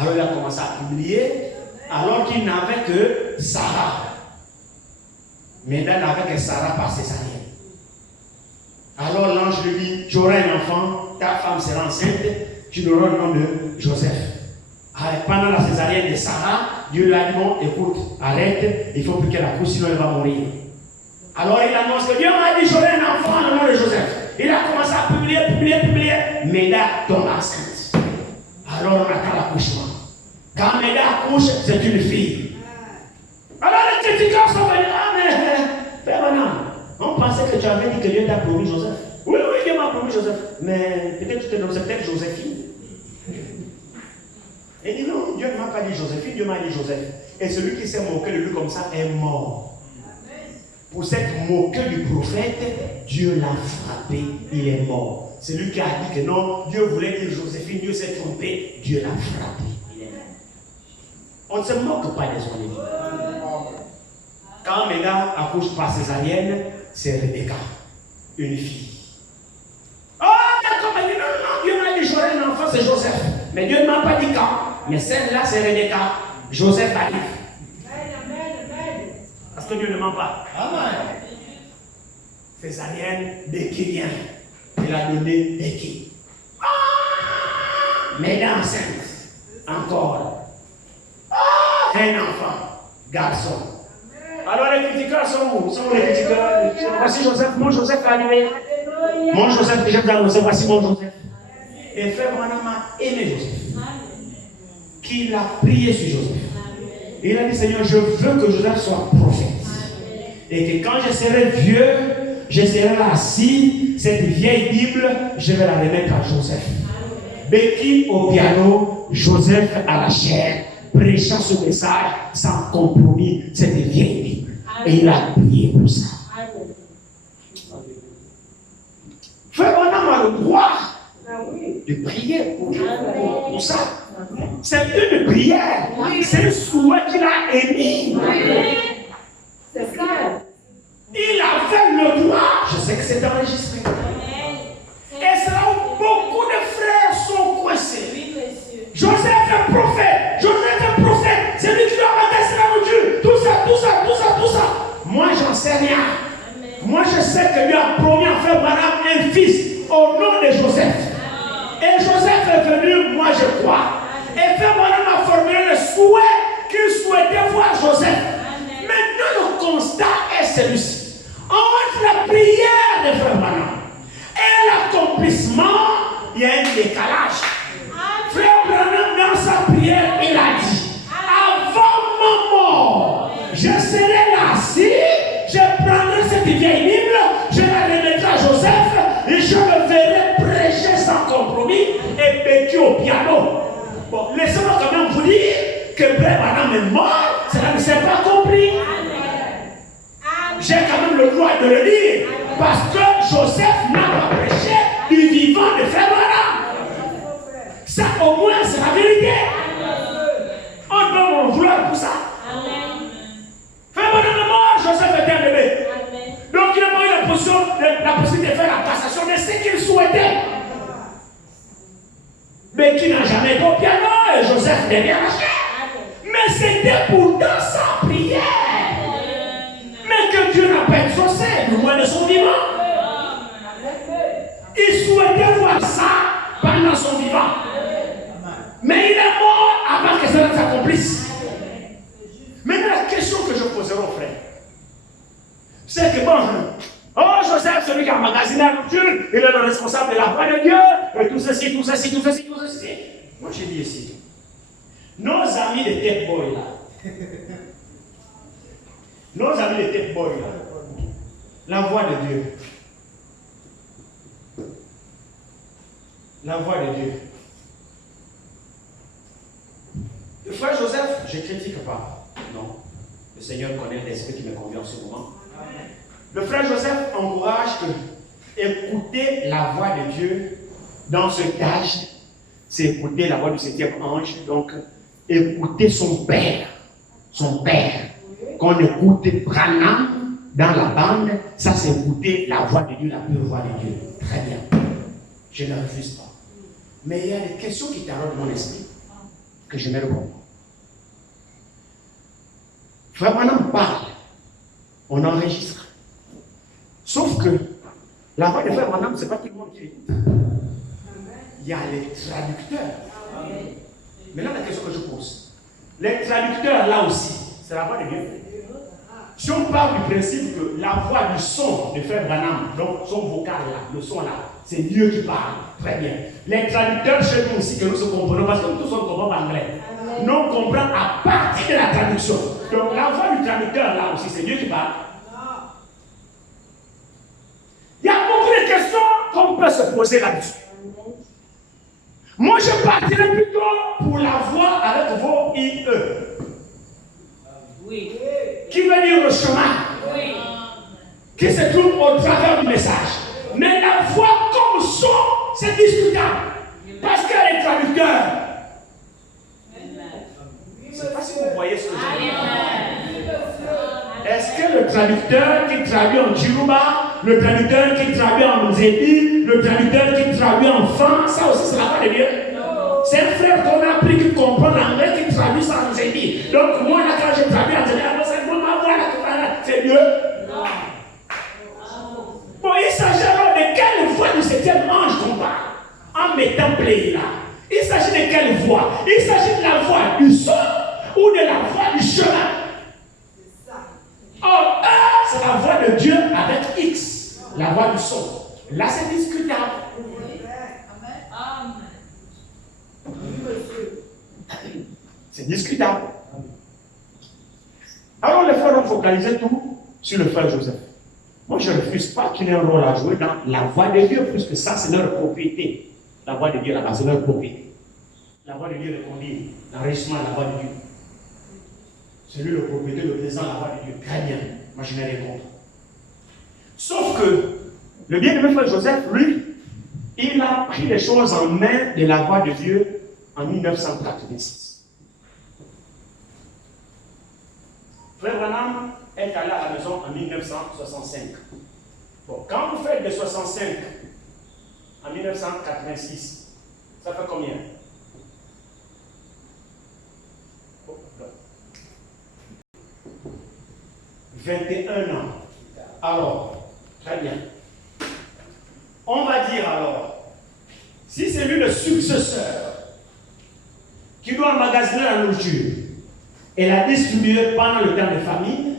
Alors il a commencé à publier, alors qu'il n'avait que Sarah. Médard n'avait que Sarah par césarienne. Alors l'ange lui dit, tu auras un enfant, ta femme sera enceinte, tu donneras le nom de Joseph. pendant la césarienne de Sarah, Dieu lui a dit, bon, écoute, arrête, il faut plus qu'elle accouche, sinon elle va mourir. Alors il annonce que Dieu m'a dit, j'aurai un enfant en nom de Joseph. Il a commencé à publier. Méda tombe enceinte. Alors on attend l'accouchement. Quand Méda accouche, c'est une fille. Alors les critiqueurs sont venus, ah mais, Père Branham, on pensait que tu avais dit que Dieu t'a promis Joseph. Oui, Dieu m'a promis Joseph. Mais peut-être tu te nommes, c'est peut-être Joséphine. Il dit non, Dieu ne m'a pas dit Joséphine, Dieu m'a dit Joseph. Et celui qui s'est moqué de lui comme ça est mort. Pour cette moquerie du prophète, Dieu l'a frappé, il est mort. C'est lui qui a dit que non, Dieu voulait dire Joséphine, Dieu s'est trompé, Dieu l'a frappé, il est mort. On ne se moque pas des ennemis. Quand Méda accouche par césarienne, c'est Rebecca, une fille. Oh, d'accord, mais non, Dieu m'a dit j'aurai un enfant, c'est Joseph. Mais Dieu ne m'a pas dit quand. Mais celle-là, c'est Rebecca. Joseph arrive. Parce que Dieu ne ment pas. Amen. Césarienne, Becky vient. Il a donné Becky. Ah! Méda enceinte. Encore. Ah! Un enfant. Garçon. Alors les critiqueurs sont où? Sont les critiqueurs? Voici Joseph. Mon Joseph est arrivé. Mon Joseph que j'ai annoncé. Voici mon Joseph. Et Frère Branham a aimé Joseph. Qu'il a prié sur Joseph. Il a dit, Seigneur, je veux que Joseph soit prophète. Et que quand je serai vieux, je serai là assis, cette vieille Bible, je vais la remettre à Joseph. Becky au piano, Joseph à la chair, prêchant ce message sans compromis, cette vieille Bible. Et il a prié pour ça. Frère, on a le droit de prier pour ça. C'est une prière. C'est un souhait qu'il a émis. C'est ça. Il avait le droit. Je sais que c'est enregistré. Et c'est là où beaucoup de frères sont coincés. Joseph est prophète. C'est lui qui doit adresser la nourriture. Tout ça. Moi, j'en sais rien. Moi, je sais que Dieu a promis à faire Branham un fils au nom de Joseph. Et Joseph est venu, moi je crois. Et Frère Branham a formulé le souhait qu'il souhaitait voir Joseph. Maintenant, le constat est celui-ci. Entre la prière de Frère Branham et l'accomplissement, il y a un décalage. Frère Branham, dans sa prière, il a dit, avant ma mort, je serai là assis, je prendrai cette vieille Bible, je la remettrai à Joseph et je me verrai prêcher sans compromis et Becky au piano. Bon, laissez-moi quand même vous dire que Frère Branham est mort, cela ne s'est pas compris. J'ai quand même le droit de le dire, parce que Joseph n'a pas prêché du vivant de Frère Branham. Ça au moins c'est la vérité. On peut m'en vouloir pour ça. Frère Branham est mort, Joseph était un bébé. Donc il n'a pas eu la possibilité de faire la passation de ce qu'il souhaitait. Mais qui n'a jamais été au piano et Joseph derrière la chair. Mais c'était pourtant sa prière. Mais que Dieu n'a pas exaucé, du moins de son vivant. Il souhaitait voir ça pendant son vivant. Mais il est mort avant que cela s'accomplisse. Maintenant, la question que je poserai aux frères, c'est que bon, Joseph, celui qui a emmagasiné la nourriture, il est le responsable de la voix de Dieu, et tout ceci. Moi, j'ai dit ici, nos amis de Tech Boy là, la voix de Dieu, Le frère Joseph, je ne critique pas, non, le Seigneur connaît l'esprit qui me convient en ce moment. Le frère Joseph encourage que écouter la voix de Dieu dans ce âge, c'est écouter la voix du 7e ange, donc écouter son père. Qu'on écoute Branham dans la bande, ça c'est écouter la voix de Dieu, la pure voix de Dieu. Très bien. Je ne refuse pas. Mais il y a des questions qui taraudent mon esprit que je vais répondre. Frère Branham parle, on enregistre. Sauf que la voix de Frère Branham, ce n'est pas tout le monde qui écoute. Il y a les traducteurs. Maintenant, la question que je pose. Les traducteurs, là aussi, c'est la voix de Dieu. Si on parle du principe que la voix du son de Frère Branham, donc son vocal là, le son là, c'est Dieu qui parle, très bien. Les traducteurs chez nous aussi, que nous se comprenons, parce que nous tous on comprend anglais. Nous on comprend à partir de la traduction. Donc la voix du traducteur là aussi, c'est Dieu qui parle. Il y a beaucoup de questions qu'on peut se poser là-dessus. Moi, je partirais plutôt pour la voix avec vos IE. Oui. Qui veut dire le chemin. Oui. Qui se trouve au travers du message. Mais la voix comme son, c'est discutable. Parce qu'elle est traducteur. Je ne sais pas si vous voyez ce que je veux dire. Est-ce que le traducteur qui traduit en Chiruba, le traducteur qui traduit en Zébi, le traducteur qui traduit en Fan, ça aussi c'est la voix de Dieu? C'est un frère qu'on a appris qui comprend l'anglais qui traduit ça en Zébi. Donc moi là quand je traduis en Zébi, c'est pour ma voix là, c'est Dieu. Bon, il s'agit alors de quelle voix du septième ange qu'on parle en mettant play là. Il s'agit de quelle voix? Il s'agit de la voix du son ou de la voix du chemin? Or, c'est la voix de Dieu avec X, la voix du son. Là, c'est discutable. C'est discutable. Alors, les frères ont focalisé tout sur le frère Joseph. Moi, je ne refuse pas qu'il ait un rôle à jouer dans la voix de Dieu, puisque ça, c'est leur propriété. La voix de Dieu là-bas, c'est leur propriété. La voix de Dieu le conduit, l'enrichissement de la voix de Dieu. C'est lui le propriétaire, le président de la voix de Dieu. Très bien. Moi, je n'ai rien contre. Sauf que le bien-aimé frère Joseph, lui, il a pris les choses en main de la voix de Dieu en 1986. Frère Branham est allé à la maison en 1965. Bon, quand vous faites de 65 en 1986, ça fait combien? 21 ans. Alors, très bien. On va dire alors, si c'est lui le successeur qui doit emmagasiner la nourriture et la distribuer pendant le temps de famine,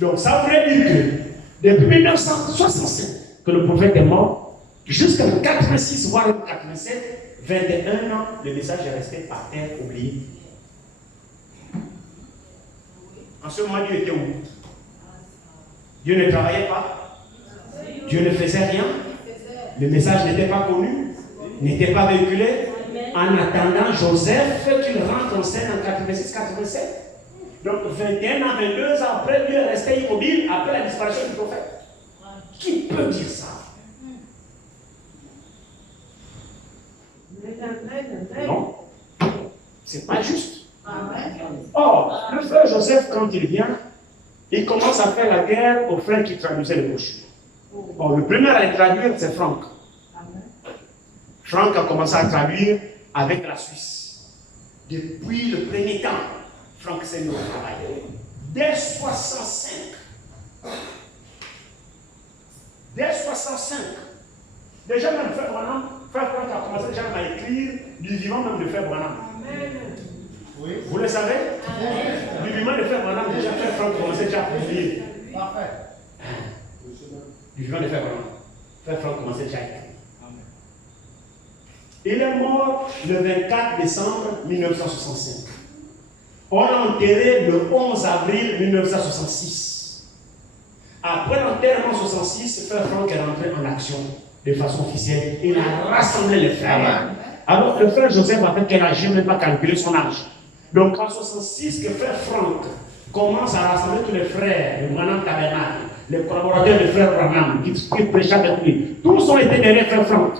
donc ça voudrait dire que depuis 1965 que le prophète est mort, jusqu'en 86 voire 87, 21 ans, le message est resté par terre oublié. En ce moment, Dieu était où? Dieu ne travaillait pas. Dieu ne faisait rien. Le message n'était pas connu, n'était pas véhiculé. En attendant Joseph qu'il rentre en scène en 86-87. Donc 21 ans, 22 ans après, Dieu est resté immobile après la disparition du prophète. Qui peut dire ça? Non. C'est pas juste. Or, le frère Joseph, quand il vient, il commence à faire la guerre aux frères qui traduisaient les brochures. Bon, le premier à les traduire, c'est Franck. Franck a commencé à traduire avec la Suisse. Depuis le premier temps, Franck s'est mis au travail. Dès 65. Dès 65. Déjà même Frère Branham, Frère Franck a commencé déjà à écrire du vivant même de Frère Branham. Oui. Vous le savez? Amen. Du vivant de Frère Branham, déjà Frère Franck commençait déjà à écrire. Parfait. Du vivant de Frère Branham. Frère Franck commençait déjà à écrire. Il est mort le 24 décembre 1965. On l'a enterré le 11 avril 1966. Après l'enterrement 66, Frère Franck est rentré en action de façon officielle. Il a rassemblé les frères. Alors le frère Joseph a fait quel âge? Je n'ai même pas calculé son âge. Donc en 66, que Frère Franck commence à rassembler tous les frères, le Branham Tabernacle, les collaborateurs de Frère Branham qui prêchaient avec lui. Tous ont été derrière Frère Franck.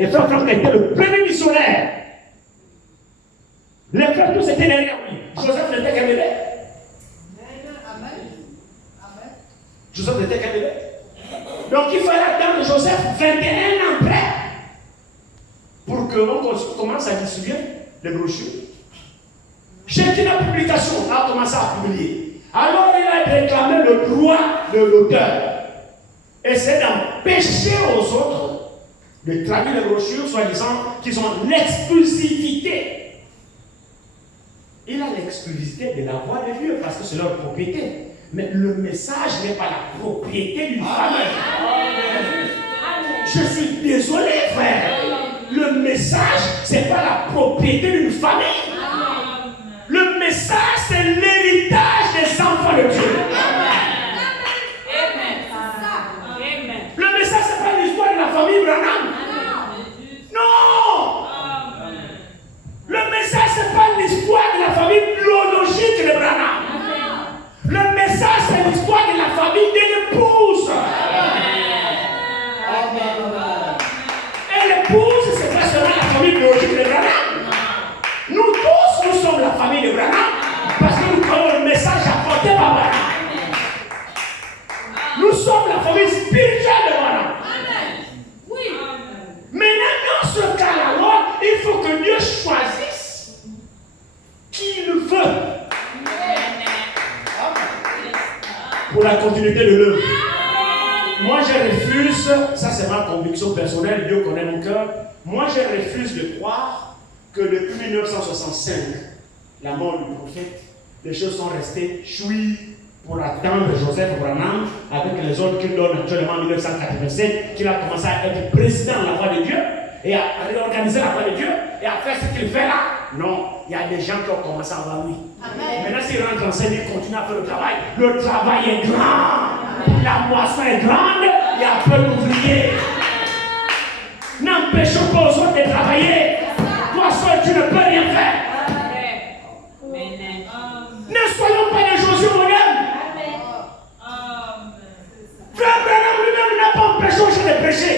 Et Frère Franck était le premier missionnaire. Les frères tous étaient derrière lui. Joseph n'était qu'un bébé. Joseph n'était qu'un bébé. Donc il fallait attendre Joseph 21 ans après pour qu'on commence à distribuer les brochures. Chacune publication a commencé à publier. Alors il a réclamé le droit de l'auteur. Et c'est d'empêcher aux autres de traduire les brochures, soi-disant qu'ils ont l'exclusivité l'exclusivité de la voix de Dieu parce que c'est leur propriété. Mais le message n'est pas la propriété d'une famille. Je suis désolé, frère. Le message, ce n'est pas la propriété d'une famille. Le message, c'est l'héritage des enfants de Dieu. Le message, ce n'est pas l'histoire de la famille Branham. Non. Le message, ce n'est pas l'histoire de la famille biologique de Branham. Le message, c'est l'histoire de la famille de l'épouse. Et l'épouse, c'est pas seulement la famille biologique de Branham. Nous tous, nous sommes la famille de Branham parce que nous croyons le message apporté par Branham. Nous sommes la famille spirituelle de Branham. Maintenant, dans ce cas-là, il faut que Dieu choisisse qui il veut pour la continuité de l'œuvre. Moi, je refuse, ça c'est ma conviction personnelle, Dieu connaît mon cœur. Moi, je refuse de croire que depuis 1965, la mort du prophète, les choses sont restées chouilles pour attendre Joseph Branham avec les ordres qu'il donne actuellement en 1987, qu'il a commencé à être président de la voix de Dieu et à réorganiser la voix de Dieu et à faire ce qu'il fait là. Non, il y a des gens qui ont commencé avant lui. Maintenant, s'il rentre en scène, il continue à faire le travail. Le travail est grand. La moisson est grande. Il y a peu d'ouvriers. N'empêchons pas aux autres de travailler. Toi seul, tu ne peux rien faire. Ne soyons pas des Josué modernes. Frère Branham lui-même n'a pas empêché aux gens de prêcher.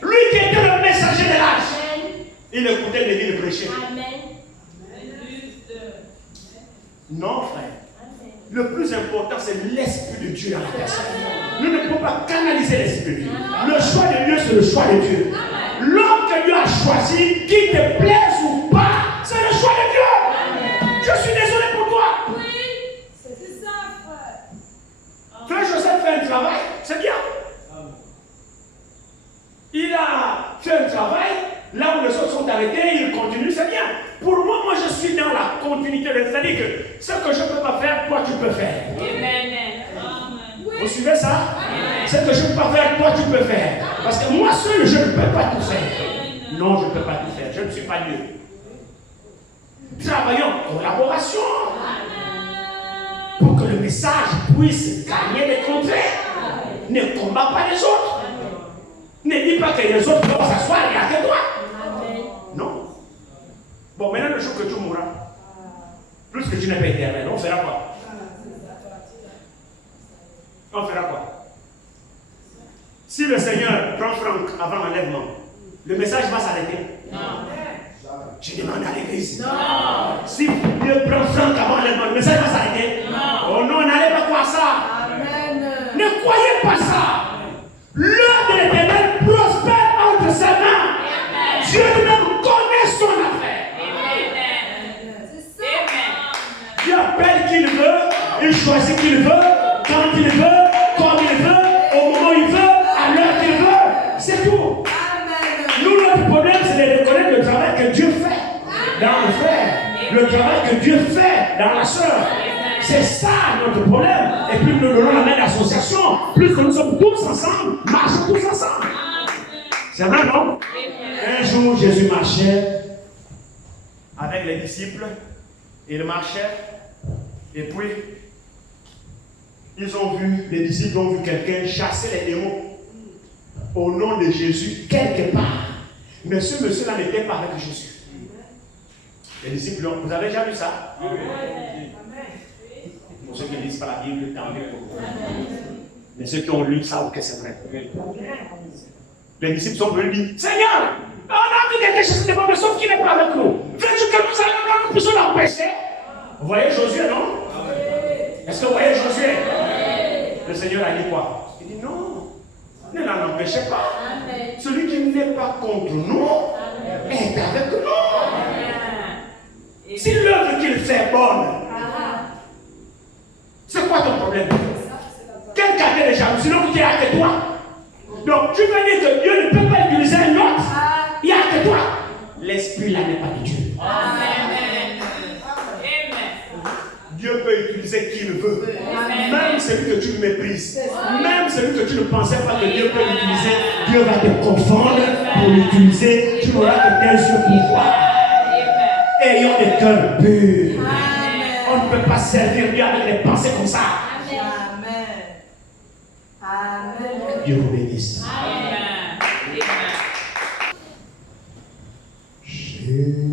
Lui qui était le messager de l'âge, il écoutait les livres prêcher. Non, frère. Le plus important, c'est l'Esprit de Dieu dans la personne. Nous ne pouvons pas canaliser l'Esprit de Dieu. Le choix de Dieu, c'est le choix de Dieu. L'homme que Dieu a choisi, qu'il te plaise ou pas, c'est le choix de Dieu. Je suis désolé pour toi. Frère Joseph fait un travail, c'est bien. Il a fait un travail, là où les autres sont arrêtés, il continue, c'est bien. Pour moi, je suis dans la continuité. C'est-à-dire que ce que je ne peux pas faire, toi tu peux faire. Vous suivez ça? Ce que je ne peux pas faire, toi tu peux faire. Parce que moi seul, je ne peux pas tout faire. Non, je ne peux pas tout faire. Je ne suis pas Dieu. Travaillons en collaboration pour que le message puisse gagner les contraires. Ne combat pas les autres. Ne dis pas que les autres doivent s'asseoir et à toi. Non. Bon, maintenant le jour que tu mourras, plus que tu n'es pas éternel, on fera quoi? On fera quoi? Si le Seigneur prend Franck avant l'enlèvement, le message va s'arrêter. Non. Je demande à l'église. Non. Si Dieu prend Franck avant l'enlèvement, le message va s'arrêter. Non. Oh non, n'allez pas croire ça. Amen. Ne croyez pas ça. L'œuvre de l'Éternel prospère entre ses mains. Amen. Dieu lui-même connaît son affaire. Il appelle qui il veut, il choisit qui il veut, quand il veut, comme il veut, au moment où il veut, à l'heure qu'il veut. C'est tout. Amen. Nous, notre problème, c'est de reconnaître le travail que Dieu fait dans le frère, le travail que Dieu fait dans la soeur. C'est ça notre problème. Et plus nous donnons la main d'association, plus que nous sommes tous ensemble, marchons tous ensemble. C'est vrai, non? Un jour, Jésus marchait avec les disciples. Il marchait. Et puis, ils ont vu, les disciples ont vu quelqu'un chasser les démons au nom de Jésus quelque part. Mais ce monsieur-là n'était pas avec Jésus. Les disciples, vous avez déjà vu ça? Pour ceux qui ne lisent pas la Bible, tant mieux pour vous. Mais ceux qui ont lu savent que c'est vrai. Les disciples sont venus dire, Seigneur, on a vu quelqu'un chasser des démons, mais sauf qu'il n'est pas avec nous. Veux-tu que nous puissions l'empêcher? Vous voyez Josué, non? Est-ce que vous voyez Josué? Le Seigneur a dit quoi? Il dit non, ne l'en empêchez pas. Amen. Celui qui n'est pas contre nous est avec nous. Si l'œuvre qu'il fait est bonne, c'est quoi ton problème? Quel quartier de jalousie? Sinon tu n'as que toi. Donc tu veux dire que Dieu ne peut pas utiliser un autre? Il n'y a que toi. L'esprit là n'est pas de Dieu. Amen. tu méprises. Même celui que tu ne pensais pas que Dieu peut l'utiliser, Dieu va te confondre pour l'utiliser. Tu n'auras que tes yeux pour voir. Ayons des cœurs purs. On ne peut pas servir Dieu avec des pensées comme ça. Amen. Dieu vous bénisse. Jésus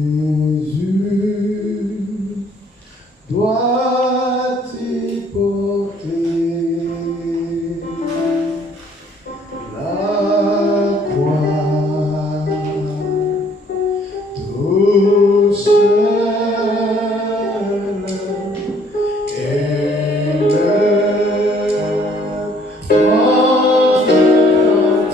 doit y porter la croix tout seul et le monde entier. Oh,